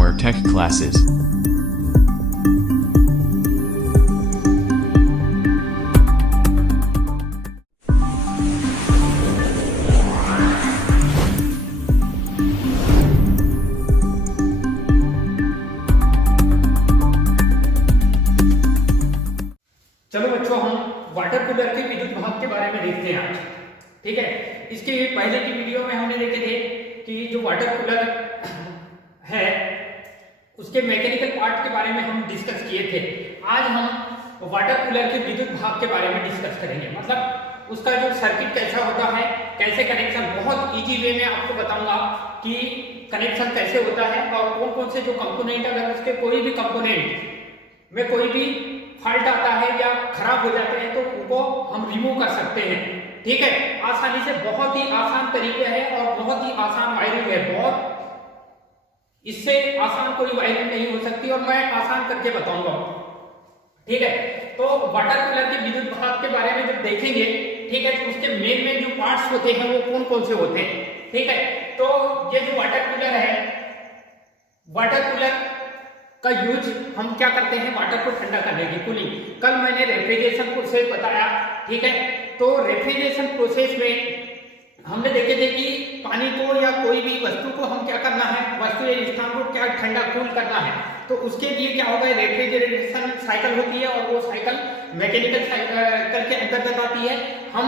firmware tech classes. चलो बच्चों, हम वाटर कूलर के विद्युत भाग के बारे में देखते हैं आज। ठीक है, इसके पहले की वीडियो में हमने देखे थे कि जो वाटर कूलर है उसके मैकेनिकल पार्ट के बारे में हम डिस्कस किए थे। आज हम वाटर कूलर के विद्युत भाग के बारे में डिस्कस करेंगे, मतलब उसका जो सर्किट कैसा होता है, कैसे कनेक्शन, बहुत इजी वे में आपको बताऊंगा कि कनेक्शन कैसे होता है और कौन कौन से जो कंपोनेंट, अगर उसके कोई भी कंपोनेंट में कोई भी फॉल्ट आता है या खराब हो जाते हैं तो उनको हम रिमूव कर सकते हैं। ठीक है, आसानी से, बहुत ही आसान तरीके है और बहुत ही आसान वायरिंग है। बहुत इससे आसान कोई वायरिंग नहीं हो सकती और मैं आसान करके बताऊंगा। ठीक है, तो वाटर कूलर के विद्युत भाग के बारे में जब देखेंगे, ठीक है, तो उसके मेन जो पार्ट्स होते हैं वो कौन कौन से होते हैं। ठीक है, तो ये जो वाटर कूलर है, वाटर कूलर का यूज हम क्या करते हैं, वाटर को ठंडा करने की, कूलिंग। कल मैंने रेफ्रिजरेशन प्रोसेस बताया। ठीक है, तो रेफ्रिजरेशन प्रोसेस में हमने देखे थे कि पानी को या कोई भी वस्तु को हम क्या करना है, वस्तु या स्थान को क्या ठंडा कूल करना है, तो उसके लिए क्या होगा, रेफ्रिजरेशन साइकिल होती है और वो साइकिल मैकेनिकल साइकिल के अंतर्गत आती है। हम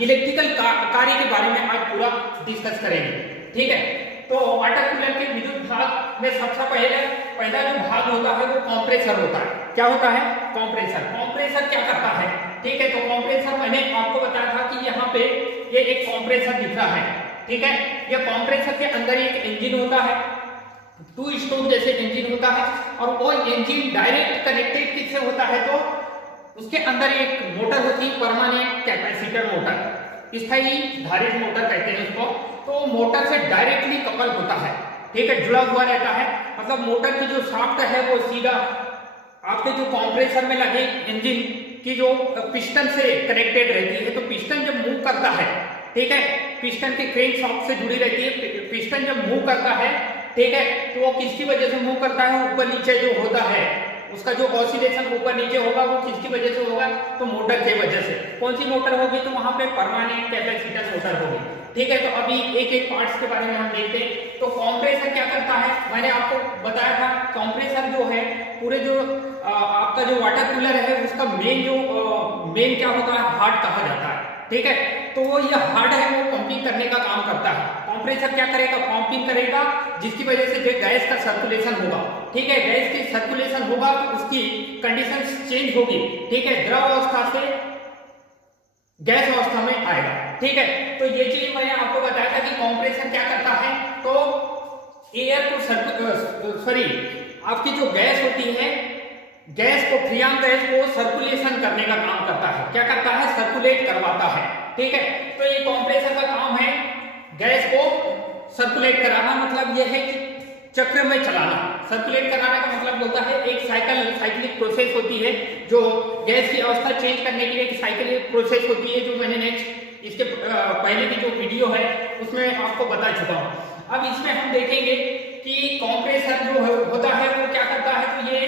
इलेक्ट्रिकल कार्य के बारे में आज पूरा डिस्कस करेंगे। ठीक है, तो वाटर कूलर के विद्युत भाग में सबसे पहला जो भाग होता है वो कंप्रेसर होता है। क्या होता है? कंप्रेसर। कंप्रेसर क्या करता है? ठीक है, तो कंप्रेसर मैंने आपको बताया था कि यहाँ पे ये एक कंप्रेसर दिख रहा है। ठीक है, ये कंप्रेसर के अंदर एक इंजन होता है, 2 स्ट्रोक जैसे इंजन होता है और वो इंजन डायरेक्ट कनेक्टेड किससे होता है, तो उसके अंदर एक मोटर होती है, परमानेंट कैपेसिटर मोटर, स्थायी धारित मोटर कहते हैं उसको। तो मोटर से डायरेक्टली कपल होता है। ठीक है, जुड़ा हुआ रहता है, मतलब मोटर की जो शाफ्ट है वो सीधा आपके जो कंप्रेसर में लगे इंजन की जो पिस्टन से कनेक्टेड रहती है। तो पिस्टन जब मूव करता है, ठीक है, पिस्टन के क्रैंक शाफ्ट से जुड़ी रहती है। पिस्टन जब मूव करता है, ठीक है, तो वो किसकी वजह से मूव करता है, ऊपर नीचे जो होता है उसका जो ऑसिलेशन ऊपर नीचे होगा वो किसकी वजह से होगा, तो मोटर की वजह से। कौन सी मोटर होगी, तो वहां पे परमानेंट कैपेसिटर मोटर होगी। ठीक है, तो अभी एक एक पार्ट्स के बारे में हम देखते हैं। तो कंप्रेसर क्या करता है, मैंने आपको बताया था, कंप्रेसर जो है पूरे जो आपका जो वाटर कूलर है उसका मेन क्या होता है, हार्ट कहा जाता है। ठीक है, तो वो ये हार्ट है वो पंपिंग करने का काम करता है। कंप्रेसर क्या करेगा, पंपिंग करेगा, जिसकी वजह से जो गैस का सर्कुलेशन होगा। ठीक है, गैस की सर्कुलेशन होगा तो उसकी कंडीशन चेंज होगी। ठीक है, द्रव अवस्था से गैस अवस्था में आएगा। ठीक है, तो ये चीज मैंने आपको बताया था कि कंप्रेसर क्या करता है, तो एयर को आपकी जो गैस होती है, गैस को, फ्रीऑन गैस को सर्कुलेशन करने का काम करता है। क्या करता है, सर्कुलेट करवाता है। ठीक है, तो ये कंप्रेसर का काम है गैस को सर्कुलेट कराना, मतलब ये है कि चक्र में चलाना। सर्कुलेट कराने का मतलब होता है एक साइक्लिक प्रोसेस होती है, जो गैस की अवस्था चेंज करने के लिए एक साइक्लिक प्रोसेस होती है, जो मैंने नेक्स्ट इसके पहले की जो वीडियो है उसमें आपको बता चुका हूं। अब इसमें हम देखेंगे कि कंप्रेसर जो होता है वो क्या करता है, तो ये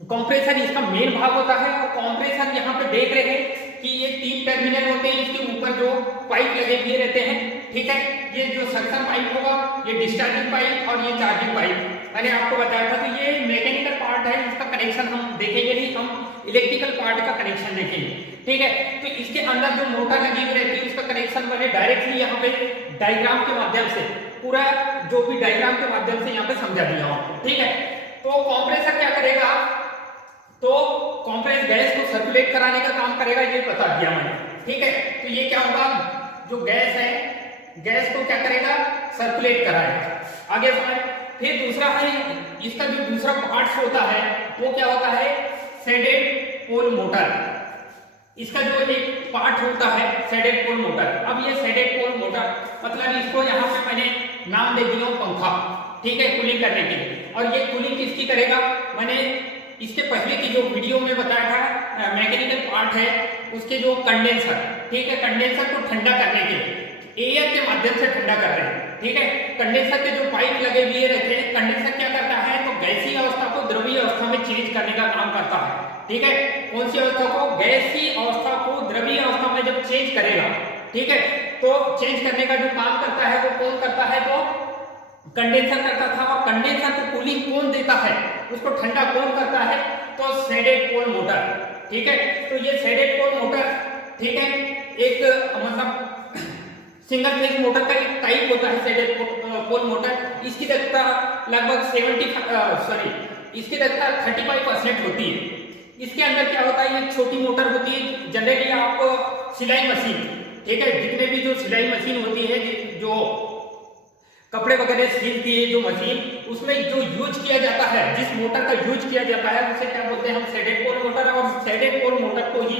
कंप्रेसर इसका मेन भाग होता है। और कंप्रेसर यहाँ पे देख रहे हैं कि ये 3 टर्मिनल होते हैं, इसके ऊपर जो पाइप लगे हुए रहते हैं। ठीक है, ये जो सक्शन पाइप होगा, ये डिस्चार्जिंग पाइप और ये चार्जिंग पाइप मैंने आपको बताया था। तो ये मैकेनिकल पार्ट है, इसका कनेक्शन हम देखेंगे नहीं, हम इलेक्ट्रिकल पार्ट का कनेक्शन देखेंगे। ठीक है, तो इसके अंदर जो मोटर लगी हुई रहती है उसका कनेक्शन मैंने डायरेक्टली यहाँ पे डायग्राम के माध्यम से, पूरा जो भी डायग्राम के माध्यम से यहाँ पे समझा दिया हूँ। ठीक है, तो कंप्रेसर क्या करेगा, तो कंप्रेस गैस को सर्कुलेट कराने का काम करेगा, ये बता दिया मैंने। ठीक है, तो ये क्या होगा, जो गैस है, गैस को क्या करेगा, सर्कुलेट कराएगा। आगे समझ। फिर दूसरा है, इसका जो दूसरा पार्ट्स होता है वो क्या होता है, शेडेड पोल मोटर। इसका जो एक पार्ट होता है शेडेड पोल मोटर। अब ये शेडेड पोल मोटर मतलब इसको यहाँ पे मैंने नाम दे दिया पंखा। ठीक है, कूलिंग करने के लिए। और ये कूलिंग किसकी करेगा, मैंने इसके पहले की जो वीडियो में बताया था, मैकेनिकल पार्ट है उसके जो कंडेंसर, ठीक है, कंडेंसर को ठंडा करने के लिए एयर के माध्यम से ठंडा कर रहे हैं। ठीक है। कंडेंसर के जो पाइप लगे हुए रहते हैं, कंडेंसर क्या करता है तो गैसीय अवस्था को द्रवीय अवस्था में चेंज करने का काम करता है, ठीक है। कौन सी अवस्था को? गैसीय अवस्था को द्रवीय अवस्था में जब चेंज करेगा, ठीक है, तो चेंज करने का जो काम करता है वो कौन करता है? तो कंडेंसर करता था। और कंडेंसर को कूलिंग कौन देता है, उसको ठंडा कौन करता है? तो शेडेड पोल मोटर, ठीक है। तो ये शेडेड पोल मोटर, ठीक है, एक मतलब सिंगल फेज मोटर का एक टाइप होता है शेडेड पोल मोटर। इसकी दक्षता लगभग 35% होती है। इसके अंदर क्या होता है? ये छोटी मोटर होती है, जनरली आपको सिलाई मशीन, ठीक है, जितने भी जो सिलाई मशीन होती है, जो कपड़े वगैरह सिलती है जो मशीन, उसमें जो यूज किया जाता है, जिस मोटर का यूज किया जाता है उसे क्या बोलते हैं? हम शेडेड पोल मोटर। और शेडेड पोल मोटर को ही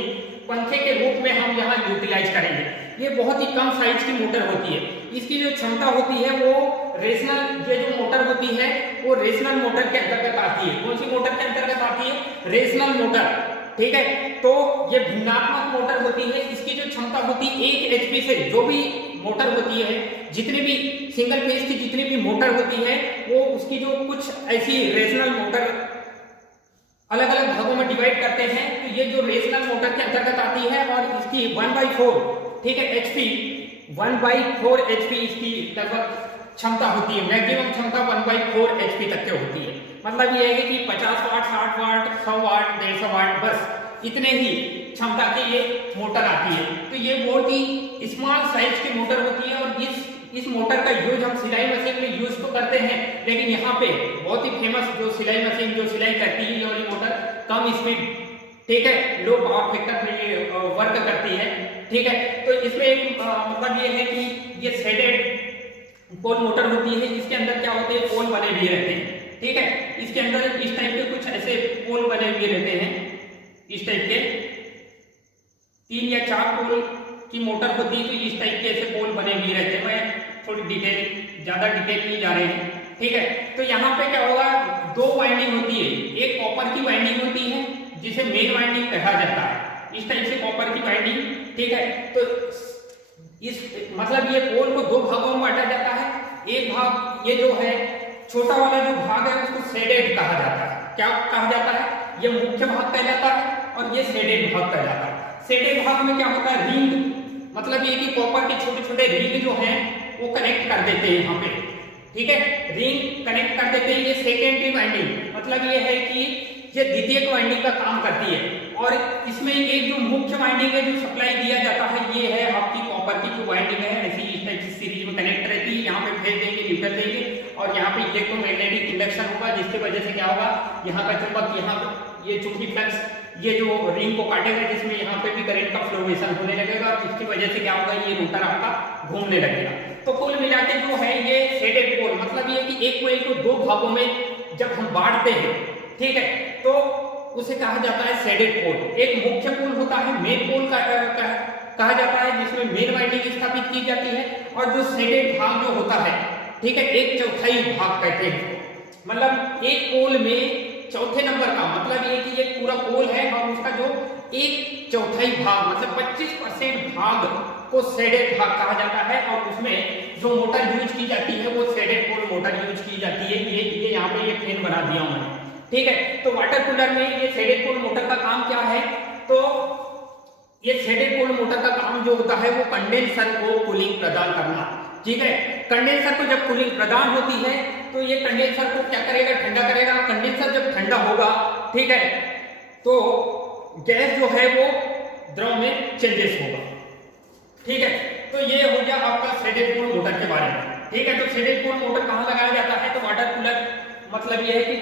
पंखे के रूप में हम यहाँ यूटिलाइज करेंगे। ये बहुत ही कम साइज की मोटर होती है। इसकी जो क्षमता होती है वो रेशनल, ये जो मोटर होती है वो रेशनल मोटर के अंतर्गत आती है। कौन सी मोटर के अंतर्गत आती है? रेशनल मोटर, ठीक है। तो ये भिन्नात्मक मोटर होती है। इसकी जो क्षमता होती है 1 HP से, जो भी मोटर होती है, जितनी भी सिंगल फेज की जितनी भी मोटर होती है, वो उसकी जो कुछ ऐसी रेशनल मोटर अलग अलग भागों में डिवाइड करते हैं। तो ये जो रेशनल मोटर के अंतर्गत आती है और इसकी 1/4, ठीक है, HP 1/4 HP इसकी लगभग क्षमता होती है। मैक्सिमम क्षमता 1/4 HP तक के होती है। मतलब ये है कि 50 वाट, 60 वाट, 100 वाट, 150 वाट, बस इतने ही क्षमता की ये मोटर आती है। तो ये बहुत ही स्मॉल साइज की मोटर होती है। और इस मोटर का यूज हम सिलाई मशीन में यूज तो करते हैं, लेकिन यहाँ पे बहुत ही फेमस जो सिलाई मशीन जो सिलाई करती है, ये वाली मोटर कम स्पीड, ठीक है, लो पावर फैक्टर में ये वर्क करती है, ठीक है। तो इसमें एक मतलब ये है कि ये शेडेड पोल मोटर होती है। इसके अंदर क्या होते हैं? पोल बने हुए रहते हैं, ठीक है। इसके अंदर इस टाइप के कुछ ऐसे पोल बने हुए रहते हैं, इस टाइप के 3 या 4 पोल की मोटर होती है। तो इस टाइप के ऐसे पोल बने हुए रहते हैं। मैं थोड़ी ज्यादा डिटेल नहीं जा रहे हैं, ठीक है। तो यहाँ पे क्या होगा? 2 वाइंडिंग होती है। एक कॉपर की वाइंडिंग होती है जिसे मेन वाइंडिंग कहा जाता है, इस टाइप से कॉपर की वाइंडिंग, ठीक है। तो इस मतलब ये पोल को 2 भागों में बांटा जाता है। एक भाग ये जो है छोटा वाला जो भाग है उसको शेडेड कहा जाता है। क्या कहा जाता है? ये मुख्य भाग कहलाता है और ये शेडेड भाग कहलाता है। शेडेड भाग में क्या होता है? रिंग, मतलब ये कि कॉपर के छोटे छोटे रिंग जो हैं वो कनेक्ट कर देते हैं यहाँ पे, ठीक है, रिंग कनेक्ट कर देते हैं। ये सेकेंडरी वाइंडिंग, मतलब ये है कि ये द्वितीयक वाइंडिंग का काम करती है। और इसमें एक जो मुख्य वाइंडिंग है जो सप्लाई दिया जाता है, ये है आपकी कॉपर की जो वाइंडिंग है, ऐसी इस टाइप की सीरीज में कनेक्ट रहती है। यहाँ पे भेज देंगे, न्यूट्रल देंगे और यहाँ पे इलेक्ट्रोमैग्नेटिक इंडक्शन होगा, जिसकी वजह से क्या होगा? यहाँ का चुंबक, यहाँ पे ये चूंकि फ्लक्स ये जो रिंग को काटेगा, जिसमें यहाँ पे भी करंट का फ्लोरेशन होने लगेगा और इसकी वजह से क्या होगा? ये रोटर आपका घूमने लगेगा। तो कुल मिला के जो है ये शेडेड पोल, मतलब ये कि एक कोयल को 2 भागों में जब हम बांटते हैं, ठीक है, तो उसे कहा जाता है शेडेड पोल। एक मुख्य पोल होता है, मेन पोल कहा जाता है, जिसमें मेन वाइंडिंग स्थापित की जाती है। और जो शेडेड भाग जो होता है, ठीक है, 1/4 भाग कहते हैं। मतलब एक पोल में चौथे नंबर का मतलब ये कि ये पूरा पोल है और उसका जो 1/4 भाग मतलब 25% भाग को शेडेड भाग कहा जाता है। और उसमें जो मोटर यूज की जाती है वो शेडेड पोल मोटर यूज की जाती है। ये यहाँ पे ये फैन बना दिया हूं, ठीक है। तो वाटर कूलर में ये शेडेड पोल मोटर का काम क्या है? तो ये शेडेड पोल मोटर का काम जो होता है वो कंडेंसर को कूलिंग प्रदान करना, ठीक है। कंडेंसर को जब कूलिंग प्रदान होती है तो ये कंडेंसर को क्या करेगा? ठंडा करेगा। कंडेंसर जब ठंडा होगा, ठीक है, तो गैस जो है वो द्रव में चेंजेस होगा, ठीक है। तो ये हो गया आपका शेडेड पोल मोटर के बारे में, ठीक है। तो शेडेड पोल मोटर कहाँ लगाया जाता है? तो वाटर कूलर, मतलब ये है कि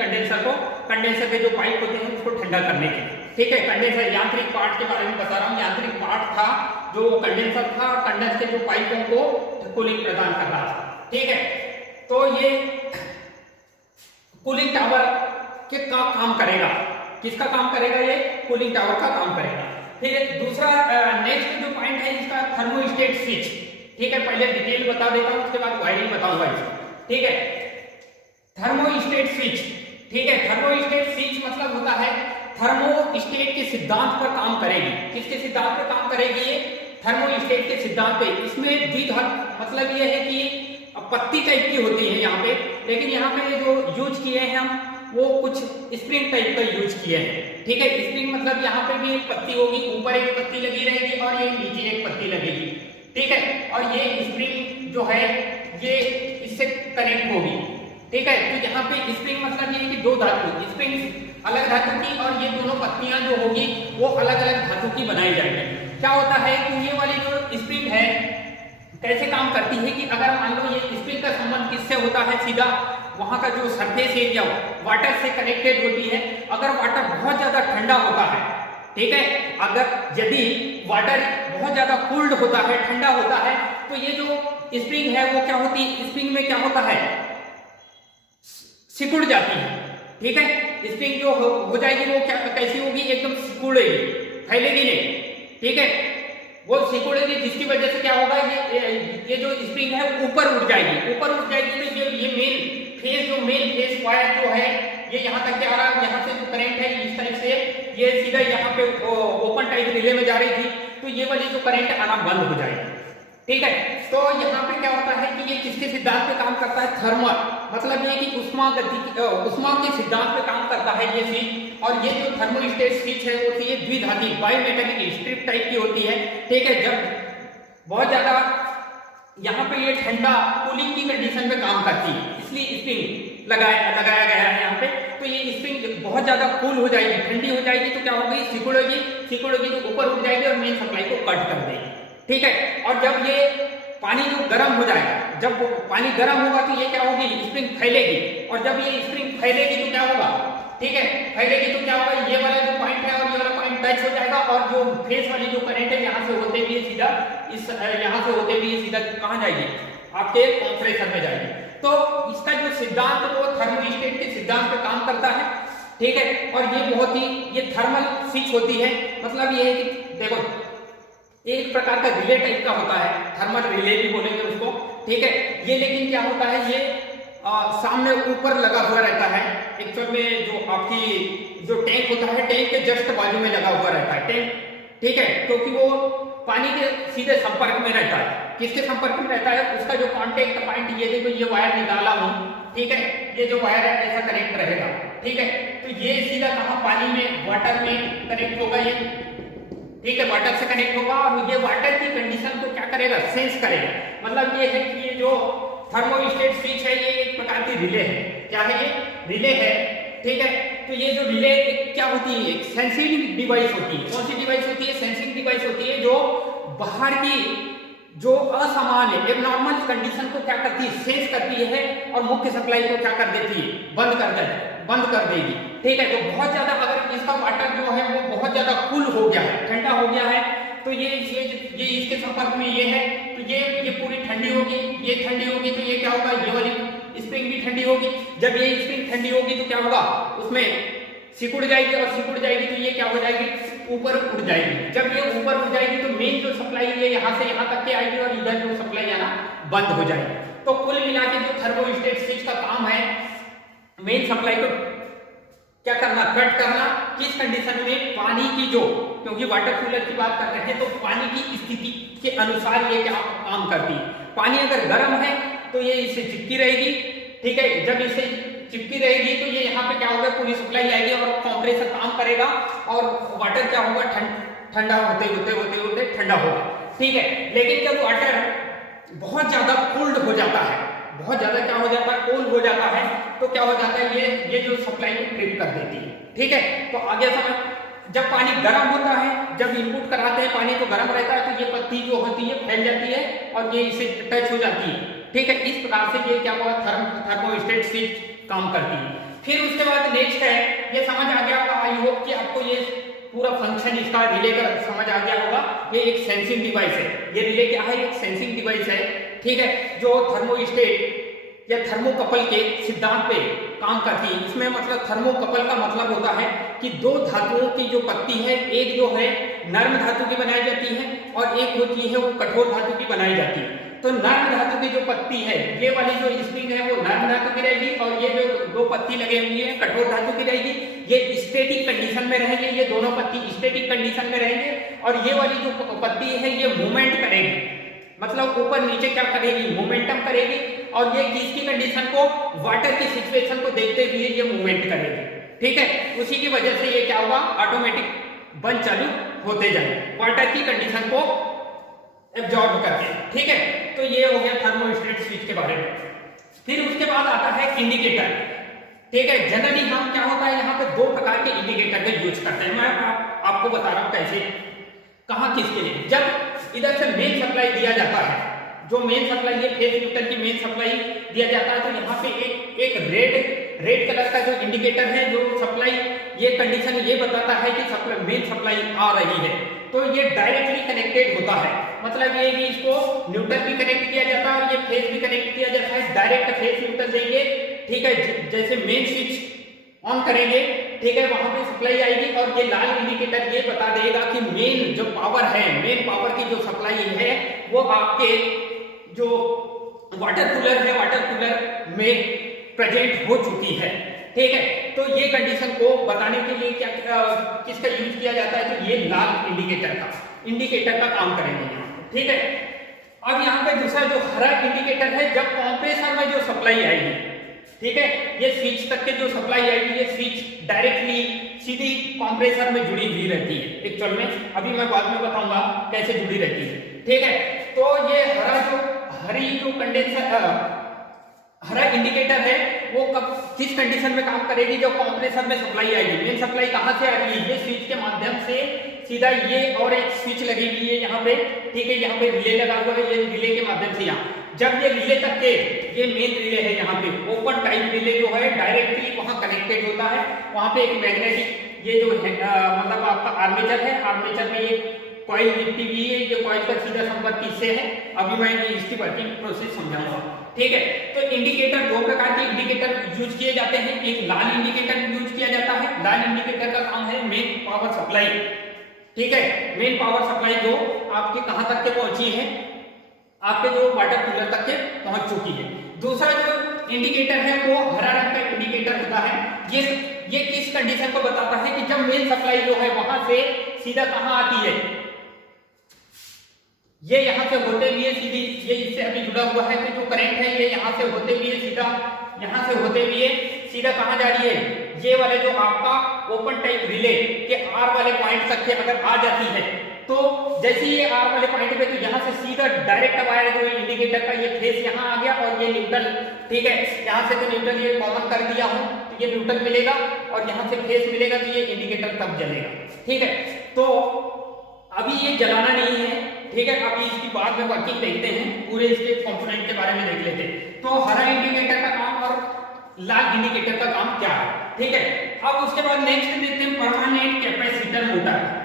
कंडेंसर के जो पाइप होते हैं उसको ठंडा करने के लिए, ठीक है। कंडेंसर यांत्रिक पार्ट के बारे में बता रहा हूँ। यांत्रिक पार्ट था जो कंडेंसर था, कंडेंसर के जो पाइपों को कूलिंग प्रदान कर रहा था, ठीक है। तो ये कूलिंग टावर के का काम करेगा। किसका काम करेगा? ये कूलिंग टावर का काम करेगा। फिर दूसरा नेक्स्ट जो पॉइंट है इसका थर्मोस्टेट स्विच, ठीक है। पहले डिटेल बता देता हूँ, उसके बाद वायरिंग बताऊंगा इसका, ठीक है। थर्मोस्टेट स्विच, ठीक है। थर्मोस्टेट स्विच मतलब होता है थर्मोस्टेट के सिद्धांत पर काम करेगी। किसके सिद्धांत पर काम करेगी? ये थर्मोस्टेट के सिद्धांत पे। इसमें द्विघात मतलब ये है कि पत्ती टाइप की होती है यहाँ पे, लेकिन यहाँ पे जो यूज किए हैं हम वो कुछ स्प्रिंग टाइप का यूज किए हैं। ठीक है, स्प्रिंग मतलब यहाँ पे भी एक पत्ती होगी, ऊपर एक पत्ती लगी रहेगी और ये नीचे एक पत्ती लगेगी। ठीक है, और ये स्प्रिंग जो है ये इससे कनेक्ट होगी। ठीक है, तो यहाँ पे स्प्रिंग मतलब ये कि दो धातु, स्प्रिंग अलग धातु की और ये दोनों पत्तियां जो होगी वो अलग अलग धातु की बनाई जाएगी। क्या होता है कि ये वाली जो स्प्रिंग है कैसे काम करती है कि अगर मान लो ये स्प्रिंग का संबंध किससे होता है, सीधा वहां का जो सरफेस एरिया वाटर से कनेक्टेड होती है। अगर वाटर बहुत ज्यादा ठंडा होता है, ठीक है, अगर यदि वाटर बहुत ज्यादा कोल्ड होता है, ठंडा होता है, तो ये जो स्प्रिंग है वो क्या होती है, स्प्रिंग में क्या होता है, सिकुड़ जाती है। ठीक है, स्प्रिंग जो हो जाएगी वो क्या कैसी होगी, एकदम सिकुड़ेगी, फैलेगी नहीं। ठीक है, वो सिकुड़ेगी जिसकी वजह से क्या होगा, ये जो स्प्रिंग है ऊपर उठ जाएगी। ऊपर उठ जाएगी तो ये मेन फेस, जो मेन फेस वायर जो है ये यहाँ तक क्या आ रहा है, यहाँ से जो करंट है इस टाइप से ये सीधा यहाँ पे ओपन टाइप रिले में जा रही थी, तो ये वाली जो करंट आना बंद हो जाएगी। ठीक है, तो यहाँ पे क्या होता है कि ये किसके सिद्धांत पे काम करता है, थर्मल, मतलब ये कि उष्मा के सिद्धांत पे काम करता है ये स्विच। और ये जो थर्मोस्टेट स्विच है वो ये द्विधाती बायोमेटालिक स्ट्रिप टाइप की होती है। ठीक है, जब बहुत ज्यादा यहाँ पे ये ठंडा कूलिंग की कंडीशन में काम करती है, इसलिए स्प्रिंग लगाया गया है यहाँ पे। तो ये स्प्रिंग बहुत ज्यादा कूल हो जाएगी, ठंडी हो जाएगी तो क्या होगी, सिकुड़ेगी तो ऊपर उठ जाएगी और मेन सप्लाई को कट कर देगी। ठीक है, और जब ये पानी जो गर्म हो जाएगा, जब पानी गर्म होगा तो ये क्या होगी, स्प्रिंग फैलेगी, और जब ये स्प्रिंग फैलेगी तो क्या होगा, ठीक है, फैलेगी तो क्या होगा, ये वाला जो पॉइंट है और ये वाला पॉइंट टच हो जाएगा, और जो फेस वाली जो करंट है यहाँ से होते हुए सीधा यहाँ से होते हुए सीधा कहाँ जाएगी, आपके कंप्रेसर में जाएगी। तो इसका जो सिद्धांत वो थर्मोस्टेट के सिद्धांत पे काम करता है। ठीक है, और ये बहुत ही ये थर्मल स्विच होती है, मतलब ये है कि देखो एक प्रकार का रिले टाइप का होता है, थर्मल रिले भी बोलेंगे उसको। ठीक है, ये लेकिन क्या होता है, ये सामने ऊपर लगा हुआ रहता है। एक्चुअल में जो आपकी जो टैंक होता है, टैंक के जस्ट बाजू में लगा हुआ रहता है टैंक। ठीक है, क्योंकि वो पानी के सीधे संपर्क में रहता है। किसके संपर्क में रहता है, उसका जो कांटेक्ट पॉइंट, ये देखो ये वायर निकाला हूं, ठीक है, ये जो वायर है ऐसा कनेक्ट रहेगा। ठीक है, तो ये सीधा कहां, पानी में, वाटर में कनेक्ट होगा ये। ठीक है, वाटर से कनेक्ट होगा और ये वाटर की कंडीशन को क्या करेगा, सेंस करेगा। मतलब ये है कि ये जो थर्मोस्टेट स्विच है ये एक प्रकार की रिले है। क्या है, ये रिले है। ठीक है, तो ये जो रिले क्या होती है, एक सेंसिंग डिवाइस होती है। कौन सी डिवाइस होती है, सेंसिंग डिवाइस होती है, जो बाहर की जो असामान्य एबनॉर्मल कंडीशन को क्या करती है, सेंस करती है और मुख्य सप्लाई को क्या कर देती है, बंद कर देगी। ठीक है, तो बहुत ज्यादा अगर इसका वाटर जो है वो बहुत ज्यादा कूल हो गया है, ठंडा हो गया है, तो ये इसके संपर्क में ये है, तो ये पूरी ठंडी होगी, ये ठंडी होगी, तो ये क्या होगा, ये वाली स्प्रिंग भी ठंडी होगी। जब ये स्प्रिंग ठंडी होगी तो क्या होगा, उसमें सिकुड़ जाएगी, और सिकुड़ जाएगी तो ये क्या हो जाएगी, ऊपर उठ जाएगी। जब ये ऊपर उठ जाएगी तो मेन जो सप्लाई है यहाँ से यहाँ तक के आएगी और इधर जो सप्लाई आना बंद हो जाएगी। तो कुल मिला के जो थर्मोस्टेट स्विच का काम है, मेन सप्लाई को क्या करना, कट करना। किस कंडीशन में, पानी की जो, क्योंकि वाटर कूलर की बात कर रहे हैं तो पानी की स्थिति के अनुसार ये क्या काम करती है। पानी अगर गर्म है तो ये इससे चिपकी रहेगी। ठीक है, जब इससे चिपकी रहेगी तो ये यहाँ पे क्या होगा, पूरी सप्लाई आएगी और कंप्रेसर काम करेगा और वाटर क्या होगा, ठंडा होते ठंडा होगा। ठीक है, लेकिन जब वाटर बहुत ज्यादा कोल्ड हो जाता है, बहुत ज्यादा क्या हो जाता है, कोल्ड हो जाता है, तो क्या हो जाता है, ये जो सप्लाई को ट्रिप कर देती है। ठीक है, तो आगे समझ, जब पानी गर्म होता है, जब इनपुट कराते हैं पानी तो गर्म रहता है, तो ये पत्ती जो होती है फैल जाती है और ये इसे टच हो जाती है। ठीक है, इस प्रकार से ये क्या हुआ, थर्मोस्टेट स्विच काम करती है। फिर उसके बाद नेक्स्ट है, ये समझ आ गया होगा, आई होप कि आपको ये पूरा फंक्शन इसका रिले का समझ आ गया होगा। ये एक सेंसिंग डिवाइस है, ये रिले क्या है, एक सेंसिंग डिवाइस है। ठीक है, जो थर्मोस्टेट या थर्मोकपल के सिद्धांत पे काम करती है। इसमें मतलब थर्मोकपल का मतलब होता है कि दो धातुओं की जो पत्ती है, एक जो है नर्म धातु की बनाई जाती है और एक होती है वो कठोर धातु की बनाई जाती है। तो नर्म धातु की जो पत्ती है, ये वाली जो स्प्रिंग है वो नर्म धातु की रहेगी, और ये जो दो पत्ती लगे हुई है कठोर धातु की रहेगी। ये स्टैटिक कंडीशन में रहेंगे, ये दोनों पत्ती स्टैटिक कंडीशन में रहेंगे, और ये वाली जो पत्ती है ये मूवमेंट करेगी, मतलब ऊपर नीचे क्या करेगी, मोमेंटम करेगी। और ये किसकी कंडीशन को, वाटर की सिचुएशन को देखते हुए ये मूवमेंट करेगी। ठीक है, उसी की वजह से ये क्या होगा, ऑटोमेटिक बंद चालू होते जाए वाटर की कंडीशन को एब्जॉर्ब करके। ठीक है, तो ये हो गया थर्मोस्टेट स्विच के बारे में। फिर उसके बाद आता है इंडिकेटर। ठीक है, जनरली हम क्या होता है यहाँ पे दो प्रकार के इंडिकेटर का यूज करते हैं। मैं आपको बता रहा हूँ कैसे, कहाँ, किसके लिए। जब इधर से मेन सप्लाई दिया जाता है, जो मेन सप्लाई है फेज न्यूट्रल की मेन सप्लाई दिया जाता है, तो यहाँ पे एक रेड कलर का जो इंडिकेटर है, जो सप्लाई ये कंडीशन ये बताता है कि सप्लाई मेन सप्लाई आ रही है। तो ये डायरेक्टली कनेक्टेड होता है, मतलब ये कि इसको न्यूट्रल भी कनेक्ट किया जाता है और ये फेज भी कनेक्ट किया जाता है। डायरेक्ट फेज न्यूट्रल देंगे, ठीक है, जैसे मेन स्विच ऑन करेंगे, ठीक है, वहां पे सप्लाई आएगी और ये लाल इंडिकेटर ये बता देगा कि मेन जो पावर है, मेन पावर की जो सप्लाई है वो आपके जो वाटर कूलर है, वाटर कूलर में प्रेजेंट हो चुकी है। ठीक है, तो ये कंडीशन को बताने के लिए क्या किसका यूज किया जाता है, तो ये लाल इंडिकेटर का काम करेंगे यहाँ। ठीक है, अब यहाँ पे दूसरा जो हरा इंडिकेटर है, जब कंप्रेसर में जो सप्लाई आएगी, ठीक है, ये स्विच तक के जो सप्लाई आएगी, ये स्विच डायरेक्टली सीधी कंप्रेसर में जुड़ी हुई रहती है एक्चुअल में। अभी मैं बाद में बताऊंगा कैसे जुड़ी रहती है। ठीक है, तो ये हरी जो कंडेंसर हरा इंडिकेटर है वो कब किस कंडीशन में काम करेगी, जब कंप्रेसर में सप्लाई आएगी। मेन सप्लाई कहां से आ रही है, ये स्विच के माध्यम से सीधा ये, और एक स्विच लगी हुई है यहाँ पे। ठीक है, यहाँ पे रिले लगा हुआ है, ये रिले के माध्यम से यहाँ जब ये रिले तक के, ये मेन रिले है यहाँ पे, ओपन टाइप रिले जो है डायरेक्टली वहां कनेक्टेड होता है। वहां पे एक मैग्नेटिक ये जो है मतलब आपका आर्मेचर है, आर्मेचर में एक कॉइल लिपटी हुई है, ये कॉइल का सीधा संपर्क किससे है, अभी मैं इसकी वर्किंग प्रोसेस समझाऊंगा। ठीक है, तो इंडिकेटर दो प्रकार के इंडिकेटर यूज किए जाते हैं। एक लाल इंडिकेटर यूज किया जाता है, लाल इंडिकेटर का काम है मेन पावर सप्लाई। ठीक है, मेन पावर सप्लाई जो आपके कहां तक के पहुंची है, आपके जो वाटर कूलर तक के पहुंच चुकी है। दूसरा जो इंडिकेटर है वो हरा रंग का इंडिकेटर होता है। ये किस कंडीशन को बताता है कि जब मेन सप्लाई जो है वहां से सीधा कहां आती है, ये यहां से होते हुए सीधी, ये इससे अभी जुड़ा हुआ है, तो जो करंट है ये यहां से होते हुए सीधा, यहां से होते हुए सीधा कहां जा रही है, ये वाले जो आपका ओपन टाइप रिले के आर वाले पॉइंट तक के अगर आ जाती है, तो जैसे ये आर वाले पॉइंट पे, तो यहां से सीधा डायरेक्ट वायर जो इंडिकेटर का ये फेस यहां आ गया और ये न्यूट्रल। ठीक है, यहां से तो न्यूट्रल ये कॉमन कर दिया हूं, तो ये न्यूट्रल मिलेगा और यहां से फेस मिलेगा, तो ये इंडिकेटर तब जलेगा। ठीक है, तो अभी ये जलाना नहीं है। ठीक है, अभी इसकी बाद में वर्किंग देखते हैं, पूरे इसके कंपोनेंट के बारे में देख लेते हैं। तो हरा इंडिकेटर का काम और लाल इंडिकेटर का काम क्या है। ठीक है, अब उसके बाद नेक्स्ट देखते हैं परमानेंट कैपेसिटर मोटर।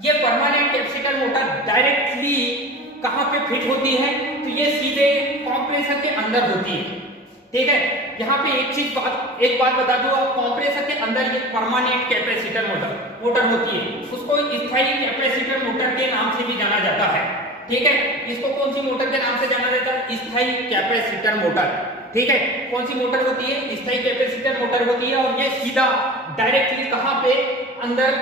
ये परमानेंट कैपेसिटर मोटर डायरेक्टली कहां पे फिट होती है, तो ये सीधे कंप्रेसर के अंदर होती है। ठीक है, यहाँ पे एक बात बता दूं, कंप्रेसर के अंदर ये परमानेंट कैपेसिटर मोटर होती है, उसको स्थायी कैपेसिटर मोटर के नाम से भी जाना जाता है। ठीक है, इसको कौन सी मोटर के नाम से जाना जाता है, स्थायी कैपेसिटर मोटर। ठीक है, कौन सी मोटर होती है, स्थायी कैपेसिटर मोटर होती है, और ये सीधा डायरेक्टली कहां पे अंदर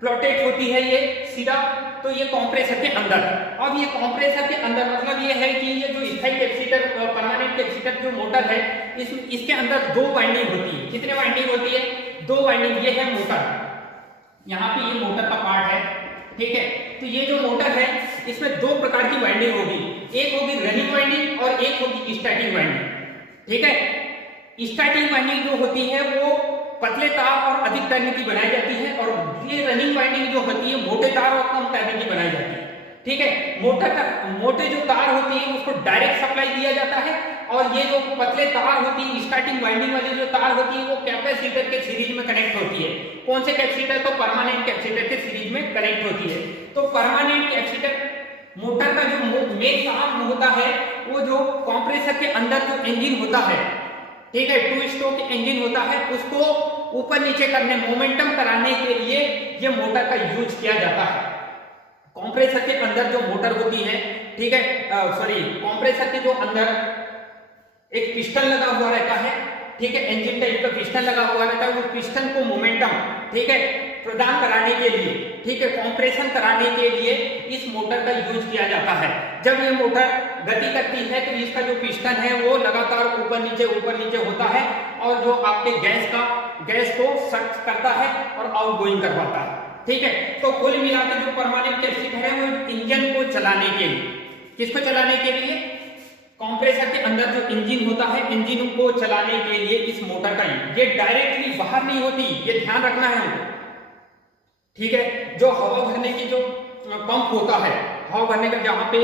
प्लॉटेड होती है, ये सीधा, तो ये कंप्रेसर के अंदर। अब ये कंप्रेसर के अंदर मतलब ये है कि ये जो स्थायी कैपेसिटर परमानेंट कैपेसिटर जो मोटर है, इसके अंदर दो वाइंडिंग होती है। कितने वाइंडिंग होती है, दो वाइंडिंग। ये है मोटर, यहाँ पे ये मोटर का पार्ट है। ठीक है, तो ये जो मोटर है इसमें दो प्रकार की वाइंडिंग होगी, एक होगी रनिंग वाइंडिंग और एक होगी स्टार्टिंग वाइंडिंग। ठीक है, स्टार्टिंग वाइंडिंग जो होती है वो पतले तार और अधिक टर्न की बनाई जाती है, और ये रनिंग वाइंडिंग जो होती है मोटे तार और कम टर्न की बनाई जाती है। ठीक है, मोटे जो तार होती है उसको डायरेक्ट सप्लाई दिया जाता है, और ये जो पतले तार होती है, स्टार्टिंग वाइंडिंग वाली जो तार होती है, वो कैपेसिटर के सीरीज में कनेक्ट होती है। कौन से कैपेसिटर, तो परमानेंट कैपेसिटर के सीरीज में कनेक्ट होती है। तो परमानेंट कैपेसिटर मोटर का जो मेन काम होता है, वो जो कंप्रेसर के अंदर जो इंजन होता है, ठीक है, टू स्ट्रोक इंजन होता है, उसको ऊपर नीचे करने, मोमेंटम कराने के लिए ये मोटर का यूज किया जाता है। कंप्रेसर के अंदर जो मोटर होती है, ठीक है, कंप्रेसर के जो अंदर एक पिस्टन लगा हुआ रहता है। ठीक है, इंजन टाइप का पिस्टन लगा हुआ रहता है, उस पिस्टन को मोमेंटम, ठीक है, प्रदान कराने के लिए, ठीक है, कंप्रेशन कराने के लिए इस मोटर का यूज किया जाता है। जब ये मोटर गति करती है तो इसका जो पिस्टन है वो लगातार ऊपर नीचे होता है और जो आपके गैस को सक्ट करता है और आउटगोइंग करवाता है। ठीक है, तो कुल मिलाकर जो परमानेंट कैपेसिटर है वो इंजन को चलाने के लिए, किसको चलाने के लिए, कंप्रेसर के अंदर जो इंजन होता है, इंजन को चलाने के लिए इस मोटर का ये डायरेक्टली बाहर नहीं होती, ये ध्यान रखना है हमको। ठीक है, जो हवा भरने की जो पंप होता है, हवा भरने का, जहाँ पे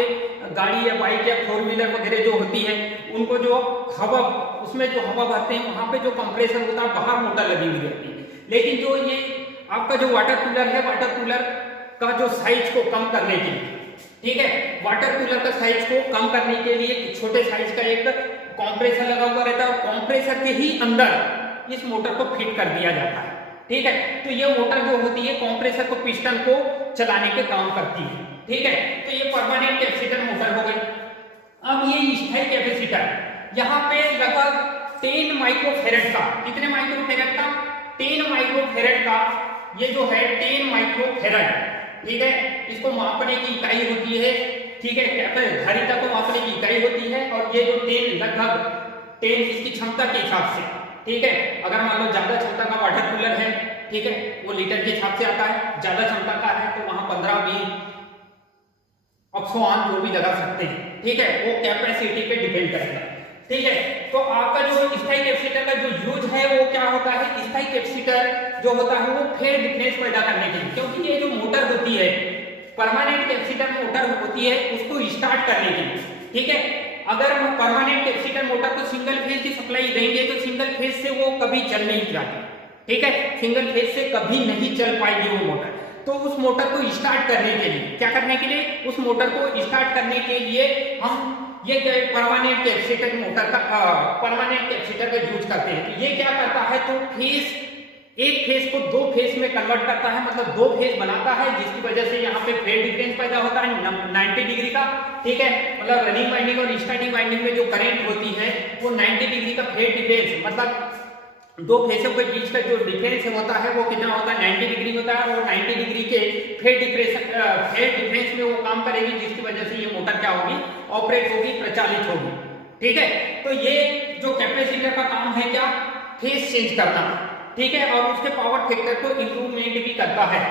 गाड़ी या बाइक या फोर व्हीलर वगैरह जो होती है उनको जो हवा, उसमें जो हवा भरते हैं वहां पे जो कंप्रेसर होता है बाहर मोटर लगी हुई रहती है। लेकिन जो ये आपका जो वाटर कूलर है, वाटर कूलर का जो साइज को कम करने के लिए, ठीक है, वाटर कूलर का साइज को कम करने के लिए छोटे साइज का एक कंप्रेसर लगा हुआ रहता है, कंप्रेसर के ही अंदर इस मोटर को फिट कर दिया जाता है। ठीक है, तो ये मोटर जो होती है कंप्रेसर को, पिस्टन को चलाने के काम करती है। ठीक है, तो ये परमानेंट कैपेसिटर मोटर हो गई। अब ये स्थायी कैपेसिटर, यहाँ पे लगभग 10 माइक्रोफेरेड का, कितने माइक्रोफेरेड का, 10 माइक्रोफेरेड का ये जो है 10 माइक्रोफेरेड, ठीक है, इसको मापने की इकाई होती है। ठीक है, धारिता को मापने की इकाई होती है और ये जो 10 लगभग 10 इसकी क्षमता के हिसाब से, ठीक है, अगर मान लो ज्यादा क्षमता का वाटर कूलर है, ठीक है, वो लीटर के हिसाब से आता है, ज्यादा क्षमता का है तो वहां 15-20 ऑक्सोआन जो भी लगा सकते हैं। ठीक है, वो कैपेसिटी पे डिपेंड करेगा। ठीक है, तो आपका जो स्थायी कैपेसिटर का जो यूज है वो क्या होता है, स्थायी कैपेसिटर जो होता है वो फेयर डिफरेंस पैदा करने के लिए, क्योंकि ये जो मोटर होती है, परमानेंट कैपेसिटर मोटर होती है, उसको स्टार्ट करने के लिए। ठीक है, अगर हम परमानेंट कैपेसिटर मोटर को सिंगल फेज की सप्लाई देंगे तो सिंगल फेज से वो कभी चल नहीं जाती। ठीक है, सिंगल फेज से कभी नहीं चल पाएगी वो मोटर। तो उस मोटर को स्टार्ट करने के लिए, क्या करने के लिए, उस मोटर को स्टार्ट करने के लिए हम ये परमानेंट कैपेसिटर मोटर का, परमानेंट कैपेसिटर का यूज करते हैं। तो ये क्या करता है, तो फेज, एक फेज को दो फेज में कन्वर्ट करता है, मतलब दो फेज बनाता है, जिसकी वजह से यहाँ पे फेज डिफरेंस पैदा होता है 90 डिग्री का। ठीक है, मतलब रनिंग वाइंडिंग और स्टार्टिंग वाइंडिंग में जो करंट होती है वो 90 डिग्री का फेज डिफरेंस, मतलब दो फेसों के बीच का जो डिफरेंस होता है वो कितना होता है, 90 डिग्री होता है। और 90 डिग्री के फेज डिफरेंस में वो काम करेगी, जिसकी वजह से ये मोटर क्या होगी, ऑपरेट होगी, प्रचालित होगी। ठीक है, तो ये जो कैपेसिटर का काम है क्या, फेज चेंज करना। ठीक है, और उसके पावर फैक्टर को इंप्रूवमेंट भी करता है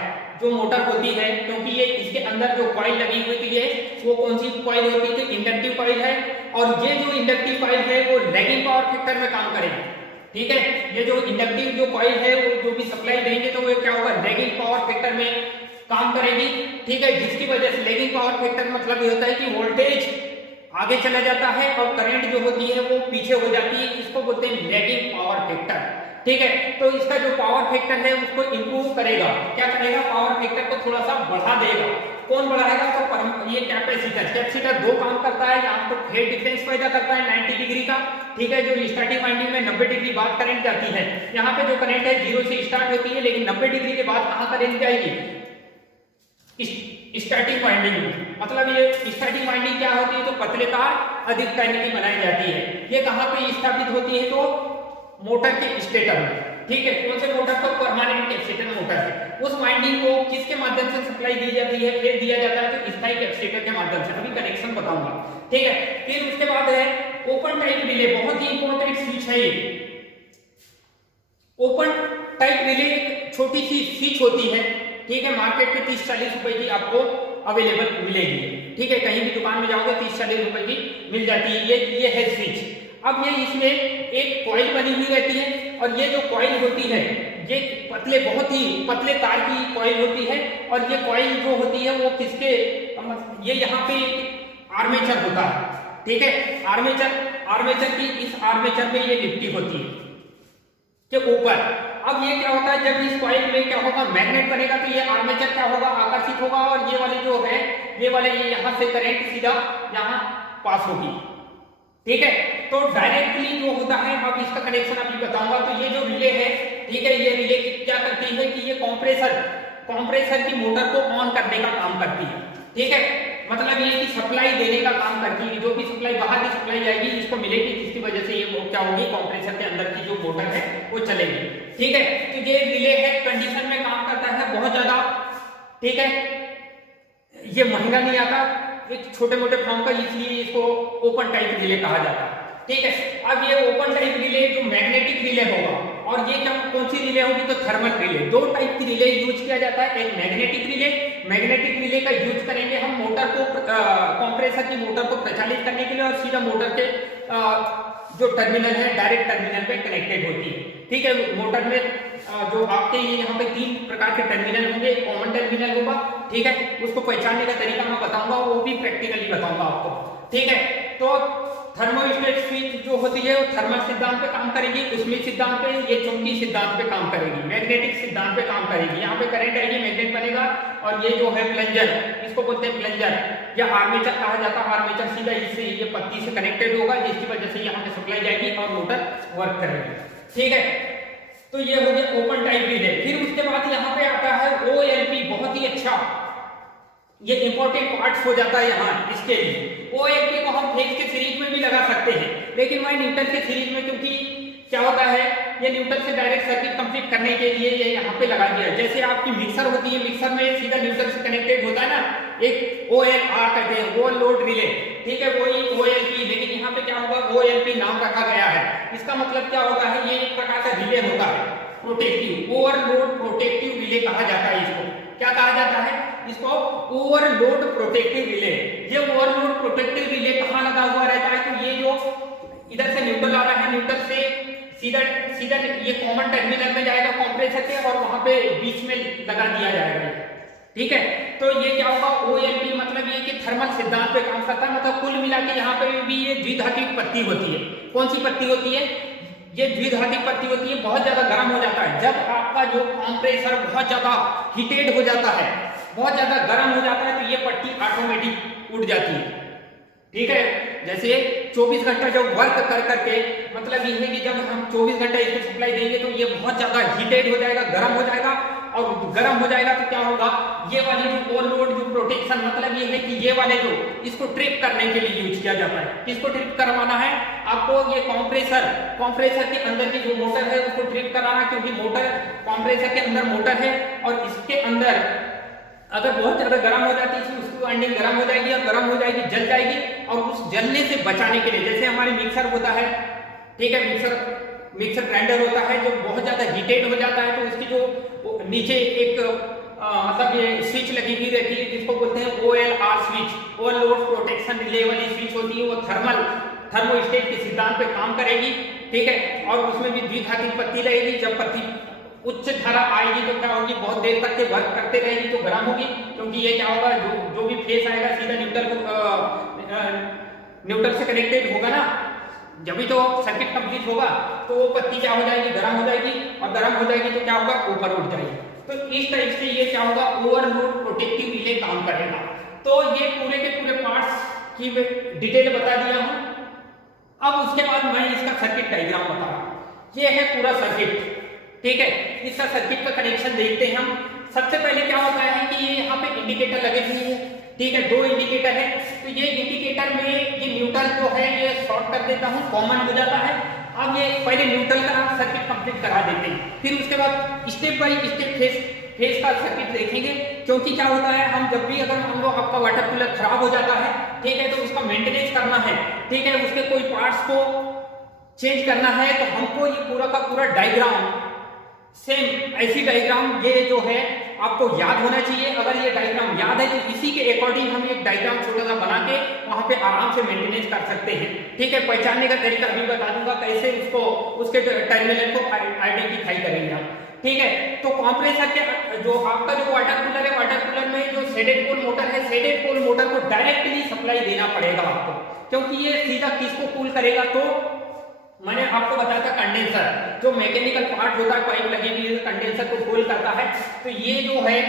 जो मोटर होती है, क्योंकि ये इसके अंदर जो कॉइल लगी हुई है वो कौन सी कॉइल होती है, तो इंडक्टिव कॉइल है। और ये जो इंडक्टिव कॉइल है वो लैगिंग पावर फैक्टर में काम करेगी। ठीक है, ये जो इंडक्टिव जो कॉइल है वो जो भी सप्लाई देंगे तो वो क्या होगा, लैगिंग पावर फैक्टर में काम करेगी। ठीक है, जिसकी वजह से लैगिंग पावर फैक्टर मतलब ये होता है कि वोल्टेज आगे चला जाता है और करंट जो होती है वो पीछे हो जाती है, इसको बोलते हैं लैगिंग पावर फैक्टर। ठीक है, तो इसका जो पावर फैक्टर है उसको इंप्रूव करेगा, क्या करेगा, पावर फैक्टर को थोड़ा सा बढ़ा देगा। कौन बढ़ाएगा, तो ये कैपेसिटर दो काम करता है, यहाँ तो फेज डिफरेंस पैदा करता है 90 डिग्री का। ठीक है, जो स्टार्टिंग वाइंडिंग में 90 डिग्री बाद करंट जाती है, यहाँ पे जो करंट है 0 से स्टार्ट होती है, लेकिन 90 डिग्री के बाद कहाँ करंट जाएगी, स्टार्टिंग वाइंडिंग में। मतलब ये स्टार्टिंग वाइंडिंग क्या होती है, तो पतले तार अधिक टाइम की बनाई जाती है। ये कहाँ पे स्थापित होती है, तो मोटर के स्टेटर में। ठीक है, कौन से मोटर को, परमानेंट कैपेसिटर मोटर है। उस वाइंडिंग को किसके माध्यम से सप्लाई दी जाती है, फिर दिया जाता है तो स्थायी कैपेसिटर के माध्यम से। अभी कनेक्शन बताऊंगा। ठीक है, फिर उसके बाद है ओपन टाइप रिले, बहुत ही इंपॉर्टेंट स्विच है ये। ओपन टाइप रिले एक छोटी सी स्विच होती है। ठीक है, मार्केट में 30-40 रुपए की आपको अवेलेबल मिलेगी। ठीक है, कहीं भी दुकान में जाओगे 30-40 रुपए की मिल जाती है। ये है स्विच। अब ये इसमें एक कॉइल बनी हुई रहती है और ये जो कॉइल होती है ये पतले, बहुत ही पतले तार की कॉइल होती है। और ये कॉइल जो होती है वो किसके, ये यहाँ पे आर्मेचर होता है। ठीक है, आर्मेचर की, इस आर्मेचर में ये लिपटी होती है के ऊपर। अब ये क्या होता है, जब इस कॉइल में क्या होगा, मैग्नेट बनेगा तो ये आर्मेचर क्या होगा, आकर्षित होगा और ये वाले जो है, ये वाले ये यहाँ से करंट सीधा यहाँ पास होगी। ठीक है, तो डायरेक्टली जो होता है, अब इसका कनेक्शन अभी बताऊंगा। तो ये जो रिले है, ठीक है, ये रिले क्या करती है कि ये कंप्रेसर की मोटर को ऑन करने का काम करती है। ठीक है, मतलब ये कि सप्लाई देने का काम करती है, जो भी सप्लाई बाहर की सप्लाई जाएगी इसको मिलेगी, जिसकी वजह से ये क्या होगी, कंप्रेसर के अंदर की जो मोटर है वो चलेगी। ठीक है, तो ये रिले है, कंडीशन में काम करता है बहुत ज्यादा। ठीक है, ये महंगा नहीं आता, एक छोटे मोटे फॉर्म का, इसलिए इसको ओपन टाइप रिले कहा जाता है। ठीक है, अब ये ओपन टाइप रिले जो मैग्नेटिक रिले होगा, और ये क्या कौन सी रिले होगी, तो थर्मल रिले। दो टाइप की रिले यूज किया जाता है, एक मैग्नेटिक रिले। मैग्नेटिक रिले का यूज करेंगे हम मोटर को, कंप्रेसर की मोटर को प्रचालित करने के लिए, और सीधा मोटर के जो टर्मिनल है डायरेक्ट टर्मिनल पे कनेक्टेड होती है। ठीक है, मोटर में जो आपके यहाँ पे 3 प्रकार के टर्मिनल होंगे, कॉमन टर्मिनल होगा। ठीक है, उसको पहचानने का तरीका मैं बताऊंगा, वो भी प्रैक्टिकली बताऊंगा आपको। ठीक है, तो थर्मोस्टेट स्विच जो होती है वो थर्मल सिद्धांत पे काम करेगी, उसमें सिद्धांत पे, ये चुंबकीय सिद्धांत पे काम करेगी, मैग्नेटिक सिद्धांत पे काम करेगी। यहाँ पे करंट आएगी, मैग्नेट बनेगा, और ये जो है प्लंजर, इसको बोलते हैं प्लंजर या आर्मेचर कहा जाता है। आर्मेचर सीधा इससे ये पत्ती से कनेक्टेड होगा, जिसकी वजह से यहाँ पे सप्लाई जाएगी और मोटर वर्क करेगी। ठीक है, तो ये हो गया ओपन टाइप रिले। फिर उसके बाद यहाँ पे आता है OLP, बहुत ही अच्छा, ये इंपॉर्टेंट पार्ट्स हो जाता है यहाँ इसके लिए। OLP को हम फेज के सीरीज में भी लगा सकते हैं, लेकिन मैं न्यूट्रल के सीरीज में, क्योंकि क्या होता है ये न्यूट्रल से डायरेक्ट सर्किट कंप्लीट करने के लिए ये यहाँ पे लगा दिया है। जैसे आपकी मिक्सर होती है, मिक्सर में सीधा न्यूट्रल से कनेक्टेड होता है ना, एक OLR कहते हैं, ओवर लोड रिले। ठीक है, वही OLP, लेकिन यहाँ पे क्या होगा, OLP नाम रखा गया है। इसका मतलब क्या होता है, ये एक प्रकार का रिले होता है, प्रोटेक्टिव, ओवरलोड प्रोटेक्टिव रिले कहा जाता है। इसको क्या कहा जाता है, इसको ओवरलोड प्रोटेक्टिव रिले। ये ओवरलोड प्रोटेक्टिव रिले कहाँ लगा हुआ रहता है, तो ये जो इधर से न्यूट्रल आ रहा है, न्यूट्रल से सीधा सीधा ये कॉमन टर्मिनल में जाएगा कंप्रेसर के, और वहां पे बीच में लगा दिया जाएगा। ठीक है, तो ये क्या होगा, OLP मतलब ये कि थर्मल सिद्धांत पे काम करता है। मतलब कुल मिला के यहाँ पे भी ये द्विघातिक पत्ती होती है। कौन सी पत्ती होती है, ये द्विघातिक पत्ती होती है। बहुत ज्यादा गर्म हो जाता है, जब आपका जो कंप्रेसर बहुत ज्यादा हीटेड हो जाता है, बहुत ज्यादा गर्म हो जाता है, तो ये पट्टी ऑटोमेटिक उड़ जाती है। ठीक है, जैसे 24 घंटा जब वर्क कर करके, मतलब ये है कि जब हम 24 घंटा इसको सप्लाई देंगे तो ये बहुत ज्यादा हीटेड हो जाएगा, गर्म हो जाएगा, और गर्म हो जाएगा तो क्या होगा, ये वाली जो ओवरलोड जो प्रोटेक्शन, मतलब ये है कि ये वाले जो इसको ट्रिप करने के लिए यूज किया जाता है। किसको ट्रिप करवाना है आपको, ये कंप्रेसर के अंदर की जो मोटर है उसको ट्रिप कराना, क्योंकि मोटर, कंप्रेसर के अंदर मोटर है, और इसके अंदर अगर बहुत ज्यादा गर्म हो जाती है, उसकी वाइंडिंग गर्म हो जाएगी, और गर्म हो जाएगी, जल जाएगी, और उस जलने से बचाने के लिए, जैसे हमारे मिक्सर होता है, ठीक है, मिक्सर ग्राइंडर होता है, जो बहुत ज्यादा हीटेड हो जाता है, तो उसकी जो नीचे एक मतलब ये स्विच लगी हुई रहती है, जिसको बोलते हैं OLR switch, overload protection relay वाली स्विच होती है, वो थर्मोस्टेट के सिद्धांत पे काम करेगी। ठीक है, और उसमें भी द्विघातिक पत्ती रहेगी। जब पत्ती उच्च धारा आएगी तो क्या होगी, बहुत देर तक के वर्क करते रहेगी तो गर्म होगी, क्योंकि ये क्या होगा, जो भी फेस आएगा सीधा न्यूट्रल से कनेक्टेड होगा ना, जब भी तो सर्किट कंप्लीट होगा, तो वो पत्ती क्या हो जाएगी, गर्म हो जाएगी, और गर्म हो जाएगी तो क्या होगा, ऊपर उठ जाएगी। तो इस टाइप से ये क्या होगा, ओवरलोड प्रोटेक्टिव रिले काम करेगा। तो ये पूरे के पूरे पार्ट्स की डिटेल बता दिया हूं। अब उसके बाद मैं इसका सर्किट डायग्राम बता रहा हूं। ये है पूरा सर्किट। ठीक है, इसका सर्किट का कनेक्शन देखते हैं हम। सबसे पहले क्या होता है कि ये यहाँ पे इंडिकेटर लगे हुए हैं। ठीक है, 2 इंडिकेटर है, तो ये इंडिकेटर में ये न्यूट्रल जो है ये शॉर्ट कर देता हूँ, कॉमन हो जाता है। अब ये पहले न्यूट्रल का सर्किट कंप्लीट करा देते हैं, फिर उसके बाद स्टेप बाय स्टेप फेस का सर्किट देखेंगे। क्योंकि क्या होता है, हम जब भी अगर हम लोग आपका वाटर कूलर खराब हो जाता है, ठीक है, तो उसका मेंटेनेंस करना है, ठीक है, उसके कोई पार्ट्स को चेंज करना है, तो हमको ये पूरा का पूरा डायग्राम, सेम ऐसी डायग्राम ये जो है आपको याद होना चाहिए। अगर ये डायग्राम याद है तो इसी के अकॉर्डिंग हम एक डायग्राम छोटा सा बना के वहां पे आराम से मेंटेनेंस कर सकते हैं। ठीक है, पहचानने का तरीका भी बता दूंगा, कैसे उसके टर्मिनल को आइडेंटिफाई करेंगे हम। ठीक है, तो कंप्रेसर के जो आपका जो वाटर कूलर है, वाटर कूलर में जो शेडेड पोल मोटर है, शेडेड पोल मोटर को डायरेक्टली सप्लाई देना पड़ेगा आपको, क्योंकि ये सीधा किसको कूल करेगा, तो मैंने आपको बताया था कंडेंसर, जो मैकेनिकल पार्ट होता है, पाइप लगी हुई है, कंडेंसर को कूल करता है। तो ये जो है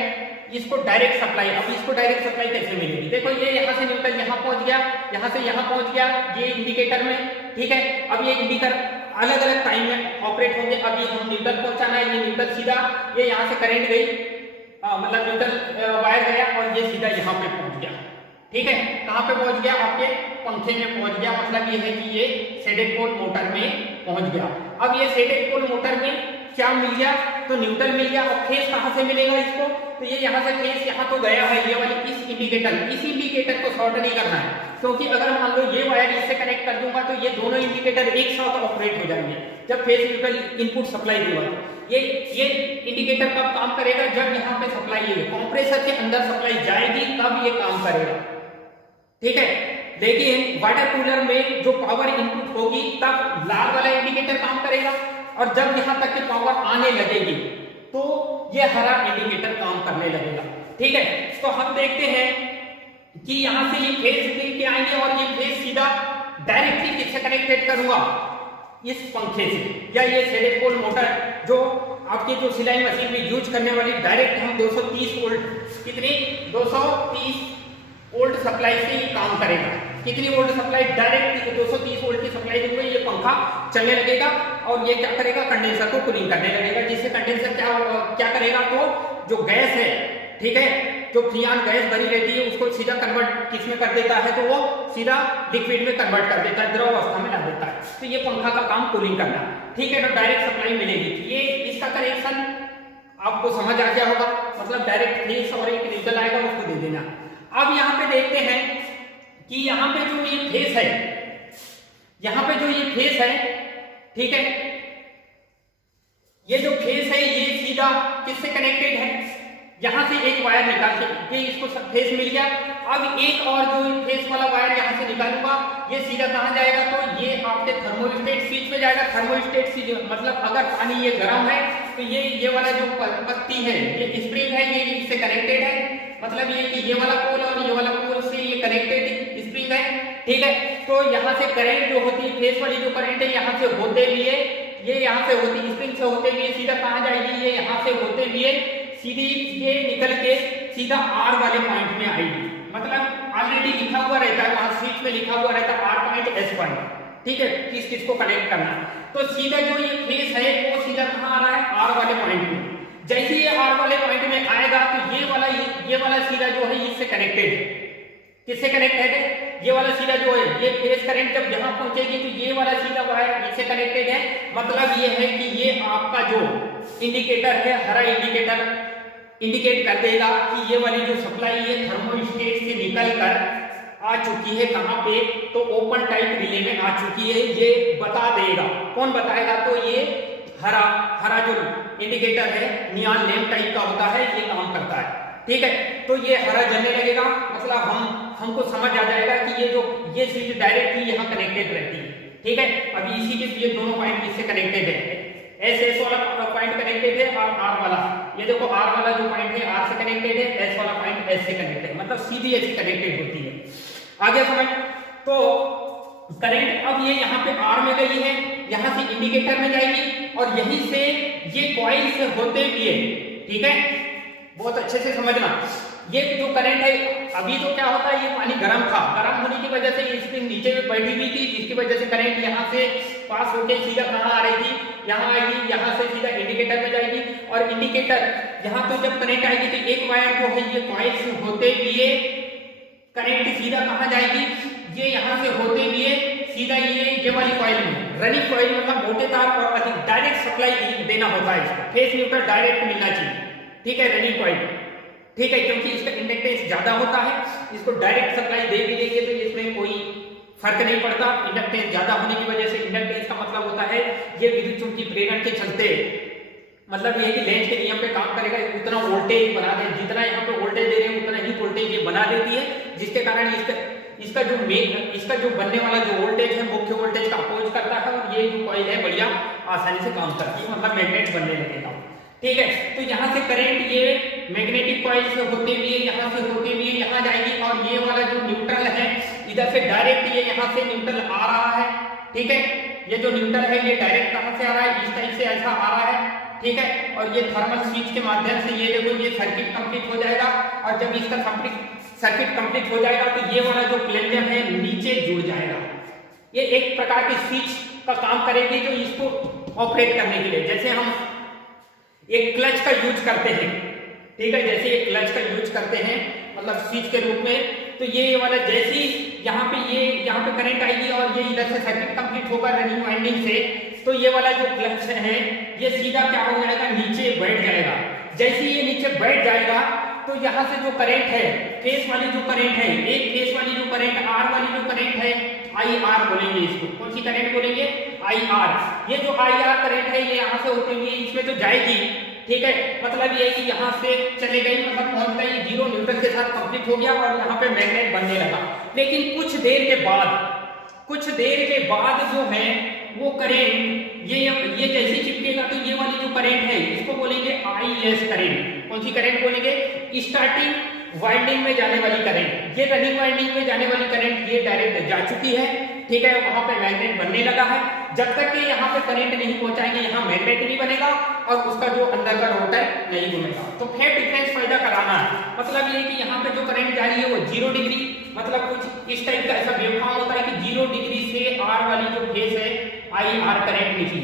इसको डायरेक्ट सप्लाई, अब इसको डायरेक्ट सप्लाई कैसे मिलेगी, देखो ये यहाँ से न्यूट्रल यहाँ पहुंच गया, यहाँ से यहाँ पहुंच गया, ये इंडिकेटर में। ठीक है, अब ये इंडिकेटर अलग अलग टाइम में ऑपरेट होंगे। अभी हम न्यूट्रल पहुंचाना है, ये न्यूट्रल सीधा, ये यहाँ से करंट गई, मतलब न्यूट्रल वायर गया और ये सीधा यहाँ पे पहुंच गया। ठीक है, कहाँ पे पहुंच गया, आपके पंखे में पहुंच गया, मतलब ये है कि ये शेडेड पोल मोटर में पहुंच गया। अब ये शेडेड पोल मोटर में क्या मिल गया, तो न्यूट्रल मिल गया। और फेस कहां से मिलेगा इसको, तो ये यहाँ से फेस यहाँ तो गया है, ये वाली इस इंडिकेटर को शॉर्ट नहीं करना है, क्योंकि अगर मान लो ये वायर इससे कनेक्ट कर दूंगा तो ये दोनों इंडिकेटर एक साथ ऑपरेट हो जाएंगे जब फेस न्यूट्रल इनपुट सप्लाई दूंगा। ये इंडिकेटर कब काम करेगा, जब यहाँ पे सप्लाई कंप्रेसर के अंदर सप्लाई जाएगी तब ये काम करेगा, ठीक है। लेकिन वाटर कूलर में जो पावर इनपुट होगी तब लाल वाला इंडिकेटर काम करेगा, और जब यहाँ तक की पावर आने लगेगी तो ये हरा इंडिकेटर काम करने लगेगा, ठीक है। तो हम देखते हैं कि यहाँ से ये फेस के आएंगे और ये फेस सीधा डायरेक्टली किससे कनेक्टेड करूंगा, इस पंखे से, या ये सेलेपोल मोटर जो आपके जो सिलाई मशीन में यूज करने वाली डायरेक्ट हम 230 वोल्ट, कितनी 230 वोल्ट सप्लाई से ये काम करेगा। कितनी वोल्ट सप्लाई, डायरेक्ट 230 वोल्ट की सप्लाई दूंगा, ये पंखा चलने लगेगा और ये क्या करेगा, कंडेंसर को कूलिंग करने लगेगा, जिससे कंडेंसर क्या करेगा, तो जो गैस है, ठीक है, जो फ्रीऑन गैस भरी रहती है उसको सीधा कन्वर्ट किसमें कर देता है, तो वो सीधा लिक्विड में कन्वर्ट कर देता है, द्रव अवस्था में ला देता है। तो ये पंखा का काम कूलिंग करना, ठीक है। तो डायरेक्ट सप्लाई मिलेगी, ये इसका कनेक्शन आपको समझ आ गया होगा, मतलब डायरेक्ट फेस और एक न्यूट्रल आएगा उसको दे देना। अब यहाँ पे देखते हैं कि यहाँ पे जो ये फेस है, यहाँ पे जो ये फेस है, ठीक है, ये जो फेस है ये सीधा किससे कनेक्टेड है, यहां से एक वायर निकाल के ये इसको फेस मिल गया। अब एक और जो फेस वाला वायर यहां से निकालूंगा, ये सीधा कहां जाएगा, तो ये आपके थर्मोस्टेट स्विच में जाएगा। थर्मोस्टेट स्विच मतलब अगर पानी ये गर्म है तो ये वाला जो पत्ती है, ये स्प्रिंग है, ये इससे कनेक्टेड है, मतलब ये कि ये वाला पोल और ये वाला पोल से ये कनेक्टेड स्प्रिंग है, ठीक है। तो यहाँ से करंट जो होती है, फेस वाली जो करंट है यहाँ से होते हुए, ये यहाँ से होती स्प्रिंग से होते हुए सीधा कहां जाएगी, ये यहाँ से होते हुए सीधी ये निकल के सीधा आर वाले पॉइंट में आएगी। मतलब ऑलरेडी लिखा हुआ रहता है, वहां स्विच में लिखा हुआ रहता है आर पॉइंट, एस पॉइंट, ठीक है, किस को कनेक्ट करना। तो सीधा जो ये फेस है वो सीधा कहां आ रहा है, आर वाले पॉइंट में। जैसे ये आर वाले पॉइंट में आएगा तो ये वाला सीधा जो है इससे कनेक्टेड है, किससे कनेक्टेड है, ये वाला सीधा जो है, ये फेस करंट जब यहां पहुंचेगी तो ये वाला सीधा वायर इससे कनेक्टेड है। मतलब ये है कि ये आपका जो इंडिकेटर है, हरा इंडिकेटर इंडिकेट कर देगा कि ये वाली जो सप्लाई है थर्मोस्टेट से निकल कर आ चुकी है कहां पे, तो ओपन टाइप रिले में आ चुकी है, ये बता देगा। कौन बताएगा, तो ये हरा जो इंडिकेटर है नियॉन लैंप टाइप का होता है, ये काम करता है, ठीक है। तो ये हरा जलने लगेगा, मतलब हमको समझ आ जाएगा कि ये स्विच डायरेक्टली यहाँ कनेक्टेड रहती है, ठीक है। अभी इसी के ये दोनों पॉइंट इससे कनेक्टेड है, एस वाला पॉइंट कनेक्टेड है और आर वाला, ये देखो आर वाला जो पॉइंट है आर से कनेक्टेड है, एस वाला पॉइंट एस से कनेक्टेड है, मतलब सीधी ऐसी कनेक्टेड होती है। आगे समझ, तो करंट अब ये यहाँ पे आर में गई है, यहाँ से इंडिकेटर में जाएगी और यहीं से ये कॉइल से होते हुए, ठीक है, बहुत अच्छे से समझना, ये जो करंट है, अभी तो क्या होता है, ये पानी गर्म था, गर्म होने की वजह से ये स्प्रिंग नीचे में बैठी हुई थी, जिसकी वजह से करंट यहाँ से पास होके सीधा कहाँ आ रही थी, यहाँ आएगी, यहाँ से सीधा इंडिकेटर में जाएगी, और इंडिकेटर यहाँ तो जब करंट आएगी तो एक वायर जो है ये कॉइल से होते हुए करंट सीधा कहाँ जाएगी, ये यहाँ से होते हुए सीधा ये वाली कॉइल में, रनिंग कॉइल मतलब मोटे तार और अधिक डायरेक्ट सप्लाई देना होता है इसको, फेस न्यूट्रल डायरेक्ट मिलना चाहिए, ठीक है, रनिंग कॉइल, ठीक है, क्योंकि इसका इंडक्टेंस ज्यादा होता है, इसको डायरेक्ट सप्लाई दे भी देंगे तो इसमें कोई फर्क नहीं पड़ता। इंडक्टेंस ज्यादा होने की वजह से, इंडक्टेंस का मतलब होता है ये विद्युत चुंबकीय प्रेरण के चलते, मतलब ये कि लेंज के नियम पे काम करेगा, उतना वोल्टेज बना दे, जितना यहाँ पे वोल्टेज दे रहे हैं उतना ही वोल्टेज ये बना देती है, जिसके कारण इसका जो बनने वाला जो वोल्टेज है मुख्य वोल्टेज का अपोज करता है, और ये जो कॉइल है बढ़िया आसानी से काम करती है, मतलब मैग्नेट बनने लगेगा, ठीक है। तो यहाँ से करंट ये मैग्नेटिक कॉइल से होते हुए यहाँ से होते हुए यहाँ जाएगी, और ये वाला जो न्यूट्रल है इधर से डायरेक्ट ये यहाँ से न्यूट्रल आ रहा है, ठीक है, ये जो न्यूट्रल है ये डायरेक्ट कहाँ से आ रहा है, इस टाइप से ऐसा आ रहा है, ठीक है। और ये थर्मल स्विच के माध्यम से ये देखो ये सर्किट कंप्लीट हो जाएगा, और जब इसका सर्किट कंप्लीट हो जाएगा तो ये वाला जो प्लेनम है नीचे जुड़ जाएगा, ये एक प्रकार की स्विच का काम करेगी जो इसको ऑपरेट करने के लिए, जैसे हम एक क्लच का यूज करते हैं, ठीक है, जैसे एक क्लच का यूज करते हैं मतलब स्विच के रूप में, तो ये वाला जैसे ही यहाँ पे करंट आएगी और ये इधर से सर्किट कंप्लीट होकर रनिंग वाइंडिंग से तो ये वाला जो क्लच है ये सीधा क्या हो जाएगा, नीचे बैठ जाएगा। जैसे ये नीचे बैठ जाएगा तो यहाँ से जो करंट है, फेस वाली जो करंट है, एक फेस वाली जो करंट आर वाली जो करंट है, आई आर बोलेंगे इसको। कौन सी करंट बोलेंगे, आई आर। ये जो आई आर करंट है ये यहाँ से होते हुए इसमें तो जाएगी, ठीक है। मतलब ये कि यहाँ से चले गई, मतलब पहुंच गई, 0 न्यूटन के साथ कंप्लीट हो गया और यहाँ पे मैग्नेट बनने लगा। लेकिन कुछ देर के बाद जो है वो करंट ये जैसे चिपकेगा तो ये वाली जो करंट है इसको बोलेंगे आई एस करंट। कौन सी करंट बोलेंगे, स्टार्टिंग वाइंडिंग में जाने वाली करंट। ये रनिंग वाइंडिंग में जाने वाली करंट ये डायरेक्ट जा चुकी है, ठीक है। वहां पे मैग्नेट बनने लगा है। जब तक कि यहाँ पे करंट नहीं पहुंचाएंगे यहाँ मैग्नेट नहीं बनेगा और उसका जो अंदर का रोटर नहीं घूमेगा। तो फेज डिफरेंस पैदा कराना है, मतलब ये कि यहाँ पे जो करंट जा रही है वो 0 डिग्री, मतलब कुछ इस टाइप का ऐसा वेवफॉर्म होता है कि 0 डिग्री से आर वाली जो फेज है आई आर करंट निकली,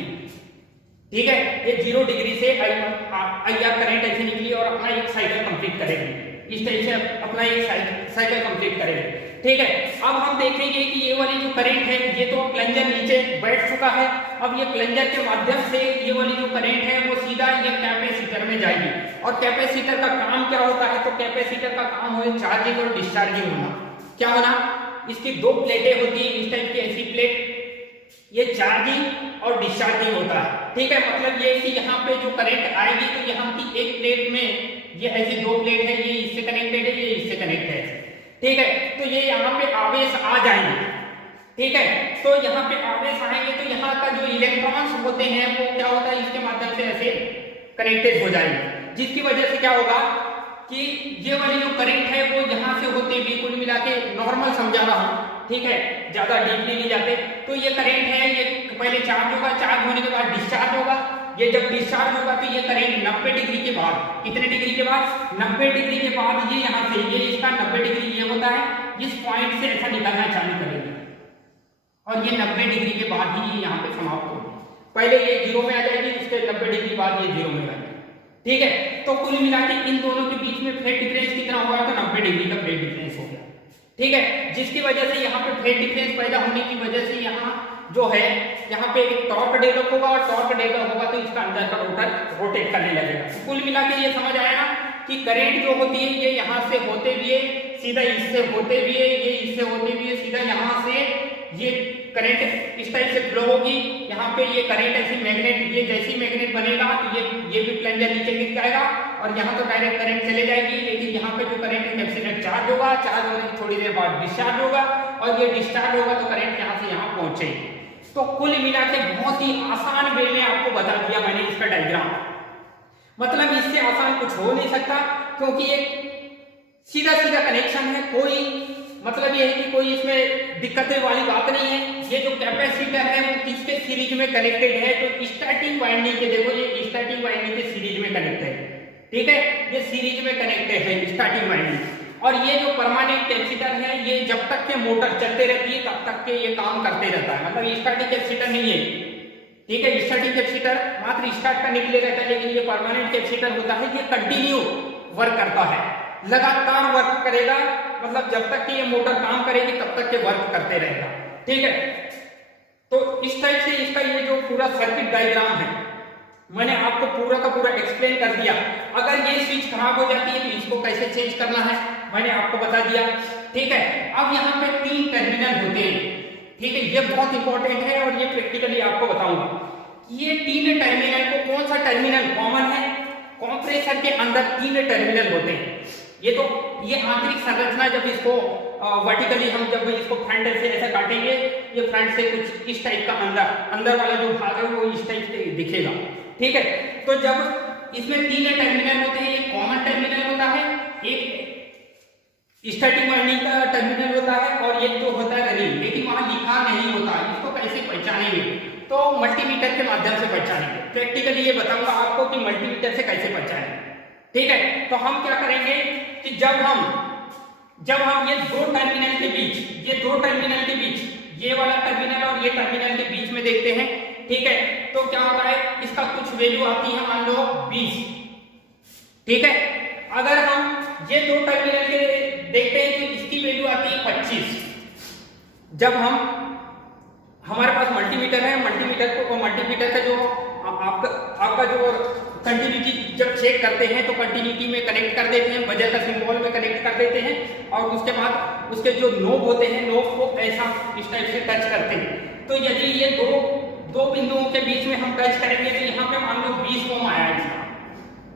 ठीक है। ये 0 डिग्री से आई आर करंट ऐसे निकली और अपना एक साइकिल कंप्लीट करेगी, इस टाइप से अपना एक साइकिल कंप्लीट करेगी, ठीक है। अब हम देखेंगे कि ये वाली जो करंट है ये तो प्लंजर नीचे बैठ चुका है। अब ये प्लंजर के माध्यम से ये वाली जो करंट है वो सीधा ये कैपेसिटर में जाएगी। और कैपेसिटर का काम क्या होता है, तो कैपेसिटर का काम हो चार्जिंग और डिस्चार्जिंग होना। क्या होना, इसकी 2 प्लेटें होती है इस टाइप की, ऐसी प्लेट, ये चार्जिंग और डिस्चार्जिंग होता है, ठीक है। मतलब ये कि यहाँ पे जो करंट आएगी तो यहाँ की एक प्लेट में ये ऐसी 2 प्लेट है, ये इससे कनेक्टेड है, ये इससे कनेक्ट है, ठीक है। तो ये यहाँ पे आवेश आ जाएंगे, ठीक है। तो यहाँ पे आवेश आएंगे तो यहाँ का जो इलेक्ट्रॉन्स होते हैं वो क्या होता है, इसके माध्यम से ऐसे कनेक्टेड हो जाएंगे, जिसकी वजह से क्या होगा कि ये वाली जो करंट है वो यहाँ से होते हुए, कुल मिला के नॉर्मल समझा रहा हूँ, ठीक है, ज्यादा डीपली नहीं जाते। तो ये करंट है ये पहले चार्ज होगा, चार्ज होने के बाद डिस्चार्ज होगा। ये जब डिस्चार्ज होगा तो ये करंट 90 डिग्री के बाद, कितने डिग्री के बाद, 90 डिग्री के बाद ये यहाँ से, ये इसका 90 डिग्री ये होता है, इस पॉइंट से ऐसा निकलना चालू करेगी और ये 90 डिग्री के बाद ही ये यहाँ पे समाप्त होगी। पहले ये 0 में आ जाएगी, उसके 90 डिग्री बाद ये 0 में आ जाएगी, ठीक है। तो कुल मिला के इन दोनों के बीच में फेज डिफरेंस कितना होगा, तो 90 डिग्री का फेज डिफरेंस हो गया, ठीक है। जिसकी वजह से यहाँ पे फेज डिफरेंस पैदा होने की वजह से यहाँ जो है यहाँ पे एक टॉर्क डेवलप होगा और टॉर्क डेवलप होगा तो इसका अंदर का रोटर रोटेट करने लगेगा। कुल मिला के ये समझ आया ना कि करंट जो होती है ये यहाँ से होते हुए सीधा इससे होते हुए, ये इससे होते हुए सीधा यहाँ से ये करंट इस टाइप से फ्लो होगी। यहाँ पे ये करंट ऐसी मैग्नेट, ये जैसी मैग्नेट बनेगा तो ये भी प्लंजर नीचे गिर जाएगा और यहाँ तो डायरेक्ट करंट चले जाएगी। लेकिन यहाँ पे जो करंट है कैपेसिटर चार्ज होगा, चार्ज होने की थोड़ी देर बाद डिस्चार्ज होगा और ये डिस्चार्ज होगा तो करंट यहाँ से यहाँ पहुंचेगी। तो कुल मिला के बहुत ही आसान वे में आपको बता दिया मैंने इसका डायग्राम, मतलब इससे आसान कुछ हो नहीं सकता क्योंकि एक सीधा सीधा कनेक्शन है, कोई मतलब ये है कि कोई इसमें दिक्कतें वाली बात नहीं है। ये जो कैपेसिटर है वो किसके सीरीज में कनेक्टेड है, तो स्टार्टिंग वाइंडिंग के, देखो ये स्टार्टिंग वाइंडिंग के सीरीज में कनेक्टेड है, ठीक है, ये सीरीज में कनेक्टेड है स्टार्टिंग वाइंडिंग। और ये जो परमानेंट कैपेसिटर है ये जब तक के मोटर चलते रहती है तब तक के ये काम करते रहता है, मतलब स्टार्टिंग कैपेसिटर नहीं है, ठीक है। स्टार्टिंग कैपेसिटर मात्र स्टार्ट करने के लिए रहता है, लेकिन ये परमानेंट कैपेसिटर होता है, ये कंटिन्यू वर्क करता है, लगातार वर्क करेगा, मतलब जब तक कि ये मोटर काम करेगी तब तक के वर्क करते रहेगा, ठीक है। तो इस टाइप से इसका ये जो पूरा सर्किट डायग्राम है मैंने आपको पूरा का पूरा एक्सप्लेन कर दिया। अगर ये स्विच खराब हो जाती है तो इसको कैसे चेंज करना है मैंने आपको बता दिया, ठीक है। अब यहाँ पे 3 टर्मिनल होते हैं, ठीक है, ये बहुत इंपॉर्टेंट है और ये प्रैक्टिकली आपको बताऊंगा। ये 3 टर्मिनल को कौन सा टर्मिनल कॉमन है, कंप्रेसर के अंदर 3 टर्मिनल होते हैं। ये तो ये आंतरिक संरचना जब इसको वर्टिकली हम जब इसको फ्रंट से ऐसा काटेंगे, ये फ्रंट से कुछ इस टाइप का अंदर वाला जो भाग है वो इस टाइप से दिखेगा, ठीक है। तो जब इसमें 3 टर्मिनल होते हैं, एक कॉमन टर्मिनल होता है, एक स्टार्टिंग वाइंडिंग का टर्मिनल होता है और एक जो होता है रनिंग, लेकिन वहां लिखा नहीं होता। इसको कैसे पहचानेंगे, तो मल्टीमीटर के माध्यम से पहचानेंगे। प्रैक्टिकली ये बताऊंगा आपको कि मल्टीमीटर से कैसे पहचानेंगे, ठीक है। तो हम क्या करेंगे कि जब हम ये 2 टर्मिनल के बीच, ये 2 टर्मिनल के बीच, ये वाला टर्मिनल और ये टर्मिनल के बीच में देखते हैं, ठीक है, तो क्या होता है इसका कुछ वैल्यू आती है, मान लो 20, ठीक है। अगर हम ये 2 टर्मिनल के देखते हैं तो इसकी वैल्यू आती है 25। जब हमारे पास मल्टीमीटर है, मल्टीमीटर मल्टीमीटर का जो आपका जो कंटिन्यूटी जब चेक करते हैं तो कंटिन्यूटी में कनेक्ट कर देते हैं, बजर का सिंबल में कनेक्ट कर देते हैं और उसके बाद उसके जो नोब होते हैं नोब को ऐसा इस टाइप से टच करते हैं। तो यदि ये दो बिंदुओं के बीच में हम टच करेंगे तो यहाँ पे मान लो 20 ओम आया इसका,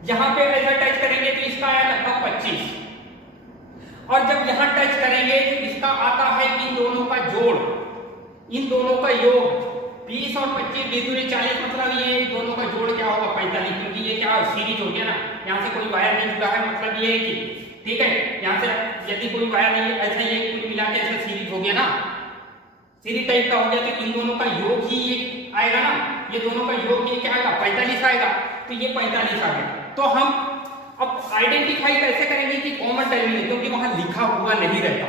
यहाँ पे ऐसा टच करेंगे तो इसका आया लगभग 25, और जब यहाँ टच करेंगे तो इसका आता है इन दोनों का जोड़, इन दोनों का योग 20 और 25 20 दूनी 40, मतलब ये दोनों का जोड़ क्या होगा 45, क्योंकि ये क्या सीरीज हो गया ना, यहाँ से कोई वायर नहीं जुड़ा है, मतलब ये है कि ठीक है, यहाँ से यदि कोई वायर नहीं है, ऐसा ये कुल मिला के ऐसा सीरीज हो गया ना, सीरीज टाइप का हो गया, तो इन दोनों का योग ही ये आएगा ना, ये दोनों का योग ये क्या आएगा 45 आएगा, तो ये 45 आ गया। तो हम अब आइडेंटिफाई कैसे करेंगे कि कॉमन टर्मिनल, क्योंकि वहां लिखा हुआ नहीं रहता,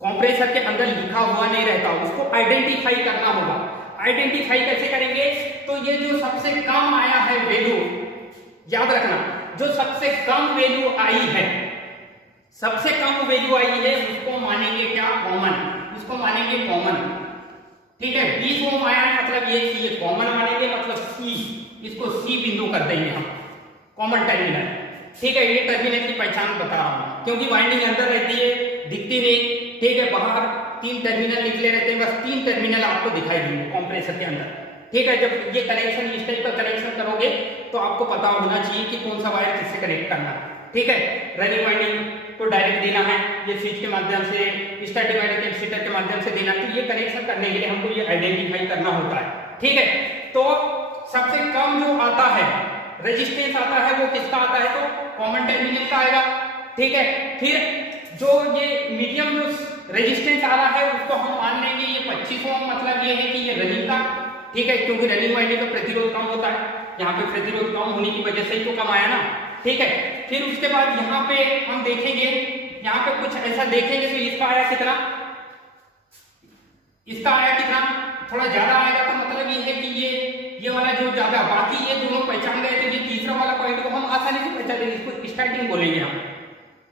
कंप्रेसर के अंदर लिखा हुआ नहीं रहता, उसको आइडेंटिफाई करना होगा। आइडेंटिफाई कैसे करेंगे, तो ये जो सबसे कम आया है वैल्यू, याद रखना जो सबसे कम वैल्यू आई है, सबसे कम वैल्यू आई है उसको मानेंगे क्या कॉमन, उसको मानेंगे कॉमन। ठीक है, 20 ओम आया है मतलब ये कॉमन मानेंगे, मतलब सी, इसको सी बिंदु कर देंगे हम, कॉमन टर्मिनल। ठीक है, ये टर्मिनल की पहचान बता रहा हूं, क्योंकि वाइंडिंग अंदर रहती है, दिखती नहीं। ठीक है, बाहर 3 टर्मिनल निकले रहते हैं, बस 3 टर्मिनल आपको दिखाई देंगे कंप्रेसर के अंदर। ठीक है, जब ये कनेक्शन इस टाइप का कनेक्शन करोगे तो आपको पता होना चाहिए कि कौन सा वायर किससे कनेक्ट करना है। ठीक है, रनिंग वाइंडिंग को डायरेक्ट देना है, ये स्विच के माध्यम से, स्टार्टिंग वायर कैपेसिटर के माध्यम से देना, तो ये कनेक्शन करने के लिए हमको ये आइडेंटिफाई करना होता है। ठीक है, तो सबसे कम जो आता है रेजिस्टेंस आता है वो किसका आता है, तो कॉमन टर्मिनल का आएगा। ठीक है, फिर जो ये मीडियम जो रेजिस्टेंस आ रहा है उसको हम मान लेंगे ये 25 ओम, मतलब ये है कि ये रनिंग का। ठीक है, क्योंकि रनिंग वाइंडिंग का प्रतिरोध कम होता है, यहाँ पे प्रतिरोध कम होने की वजह से ही तो कम आया ना। ठीक है, फिर उसके बाद यहाँ पे हम देखेंगे, यहाँ पे कुछ ऐसा देखेंगे तो इसका आया कितना, इसका आया कितना, थोड़ा ज्यादा आएगा, तो मतलब ये है कि ये वाला जो ज्यादा, बाकी ये दोनों पहचान गए तो ये तीसरा वाला पॉइंट को हम आसानी से पहचान लेंगे, इसको स्टार्टिंग बोलेंगे हम।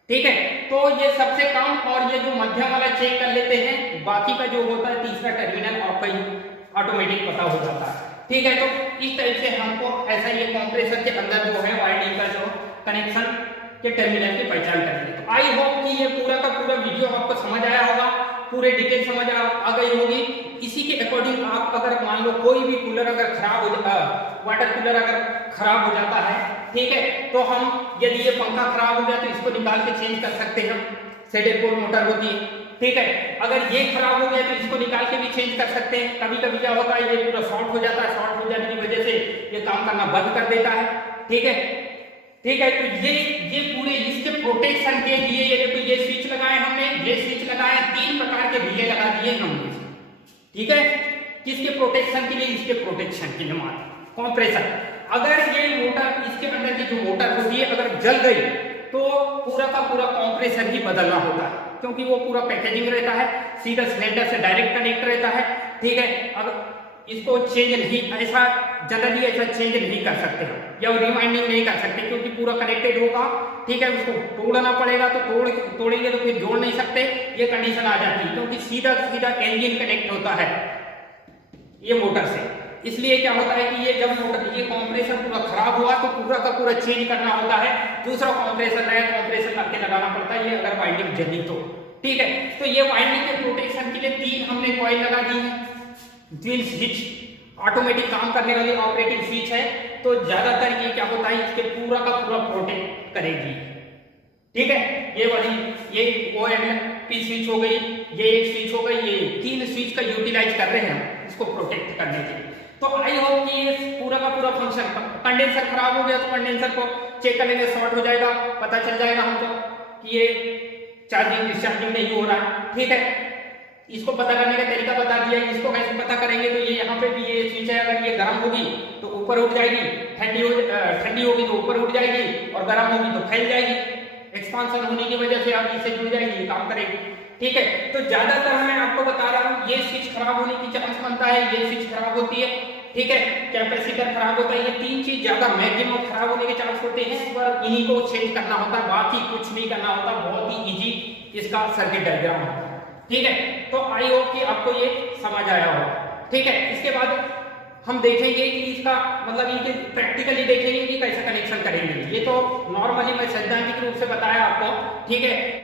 ठीक है, तो ये सबसे कम और ये जो मध्यम वाला चेक कर लेते हैं, बाकी का जो होता है तीसरा टर्मिनल आपका ऑटोमेटिक पता हो जाता है। ठीक है, तो इस टाइप से हमको ऐसा ये कंप्रेसर के अंदर जो है वाइंडिंग का जो कनेक्शन के टर्मिनल की पहचान करेंगे। तो आई होप कि ये पूरा का पूरा वीडियो आपको समझ आया होगा, पूरे डिटेल समझ आ गई होगी। इसी के अकॉर्डिंग आप अगर मान लो कोई भी कूलर अगर खराब हो जाता, वाटर कूलर अगर खराब हो जाता है, ठीक है, तो हम यदि ये पंखा खराब हो गया तो इसको निकाल के चेंज कर सकते हैं, सेडेड पोल मोटर होती है। ठीक है, अगर ये खराब हो गया तो इसको निकाल के भी चेंज कर सकते हैं। कभी कभी क्या होता है, ये पूरा शॉर्ट हो जाता है, शॉर्ट हो जाने की वजह से ये काम करना बंद कर देता है। ठीक है, ठीक है, तो ये पूरे इसके प्रोटेक्शन के लिए ये देखो ये स्विच लगाए हमने, ये स्विच लगाए, 3 प्रकार के रिले लगा दिए हमने। ठीक है, किसके प्रोटेक्शन के लिए, इसके प्रोटेक्शन के लिए मात्र कंप्रेसर। अगर ये मोटर, इसके अंदर की जो मोटर होती है अगर जल गई तो पूरा का पूरा कंप्रेसर ही बदलना होता है, क्योंकि वो पूरा पैकेजिंग रहता है, सीधा सिलेंडर से डायरेक्ट कनेक्ट रहता है। ठीक है, अब इसको चेंज नहीं, ऐसा जनरली ऐसा चेंज नहीं कर सकते हम, या रिवाइंडिंग नहीं कर सकते, क्योंकि पूरा कनेक्टेड होगा। ठीक है, उसको तोड़ना पड़ेगा, तो तोड़ेंगे तो फिर जोड़ नहीं सकते, ये कंडीशन आ जाती है, क्योंकि सीधा सीधा इंजन कनेक्ट होता है ये मोटर से। इसलिए क्या होता है कि ये जब मोटर, ये कंप्रेसर पूरा खराब हुआ तो पूरा का पूरा चेंज करना होता है, दूसरा कंप्रेसर, नया कंप्रेसर करके लगाना पड़ता है, ये अगर वाइंडिंग जली तो। ठीक है, तो ये वाइंडिंग के प्रोटेक्शन के लिए 3 हमने कॉइल लगा दी है, 3 स्विच, ऑटोमेटिक काम करने वाली ऑपरेटिंग स्विच है, तो ज्यादातर ये क्या होता है, इसके पूरा का पूरा प्रोटेक्ट करेगी। ठीक है, ये वाली ये OMP स्विच हो गई, ये एक स्विच हो गई, ये 3 स्विच का यूटिलाइज कर रहे हैं इसको प्रोटेक्ट करने के लिए। तो आई होप कि ये पूरा का पूरा फंक्शन, कंडेंसर खराब हो गया तो कंडेंसर को चेक करने शॉर्ट हो जाएगा, पता चल जाएगा हमको कि ये चार्जिंग डिस्चार्जिंग नहीं हो रहा है। ठीक है, इसको पता करने का तरीका बता दिया। इसको कैसे पता करेंगे, तो ये यहाँ पे भी ये स्विच है, अगर ये गर्म होगी तो ऊपर उठ जाएगी, ठंडी होगी तो ऊपर उठ जाएगी, और गर्म होगी तो फैल जाएगी, एक्सपांशन होने की वजह से आप इससे जुड़ जाएगी, काम करेगी। ठीक है, तो ज्यादातर मैं आपको बता रहा हूँ ये स्विच खराब होने की चांस बनता है, ये स्विच खराब होती है। ठीक है, कैपेसिटर खराब होता है, ये 3 चीज ज्यादा मैक्सिमम खराब होने के चांस होते हैं, पर इन्हीं को चेंज करना होता है, बाकी कुछ नहीं करना होता, बहुत ही इजी इसका सर्किट डायग्राम होता है। ठीक है, तो आई होप कि आपको ये समझ आया होगा। ठीक है, इसके बाद हम देखेंगे कि इसका मतलब ये प्रैक्टिकली देखेंगे कि कैसे कनेक्शन करेंगे। ये तो नॉर्मली मैं सैद्धांतिक रूप से बताया आपको, ठीक है।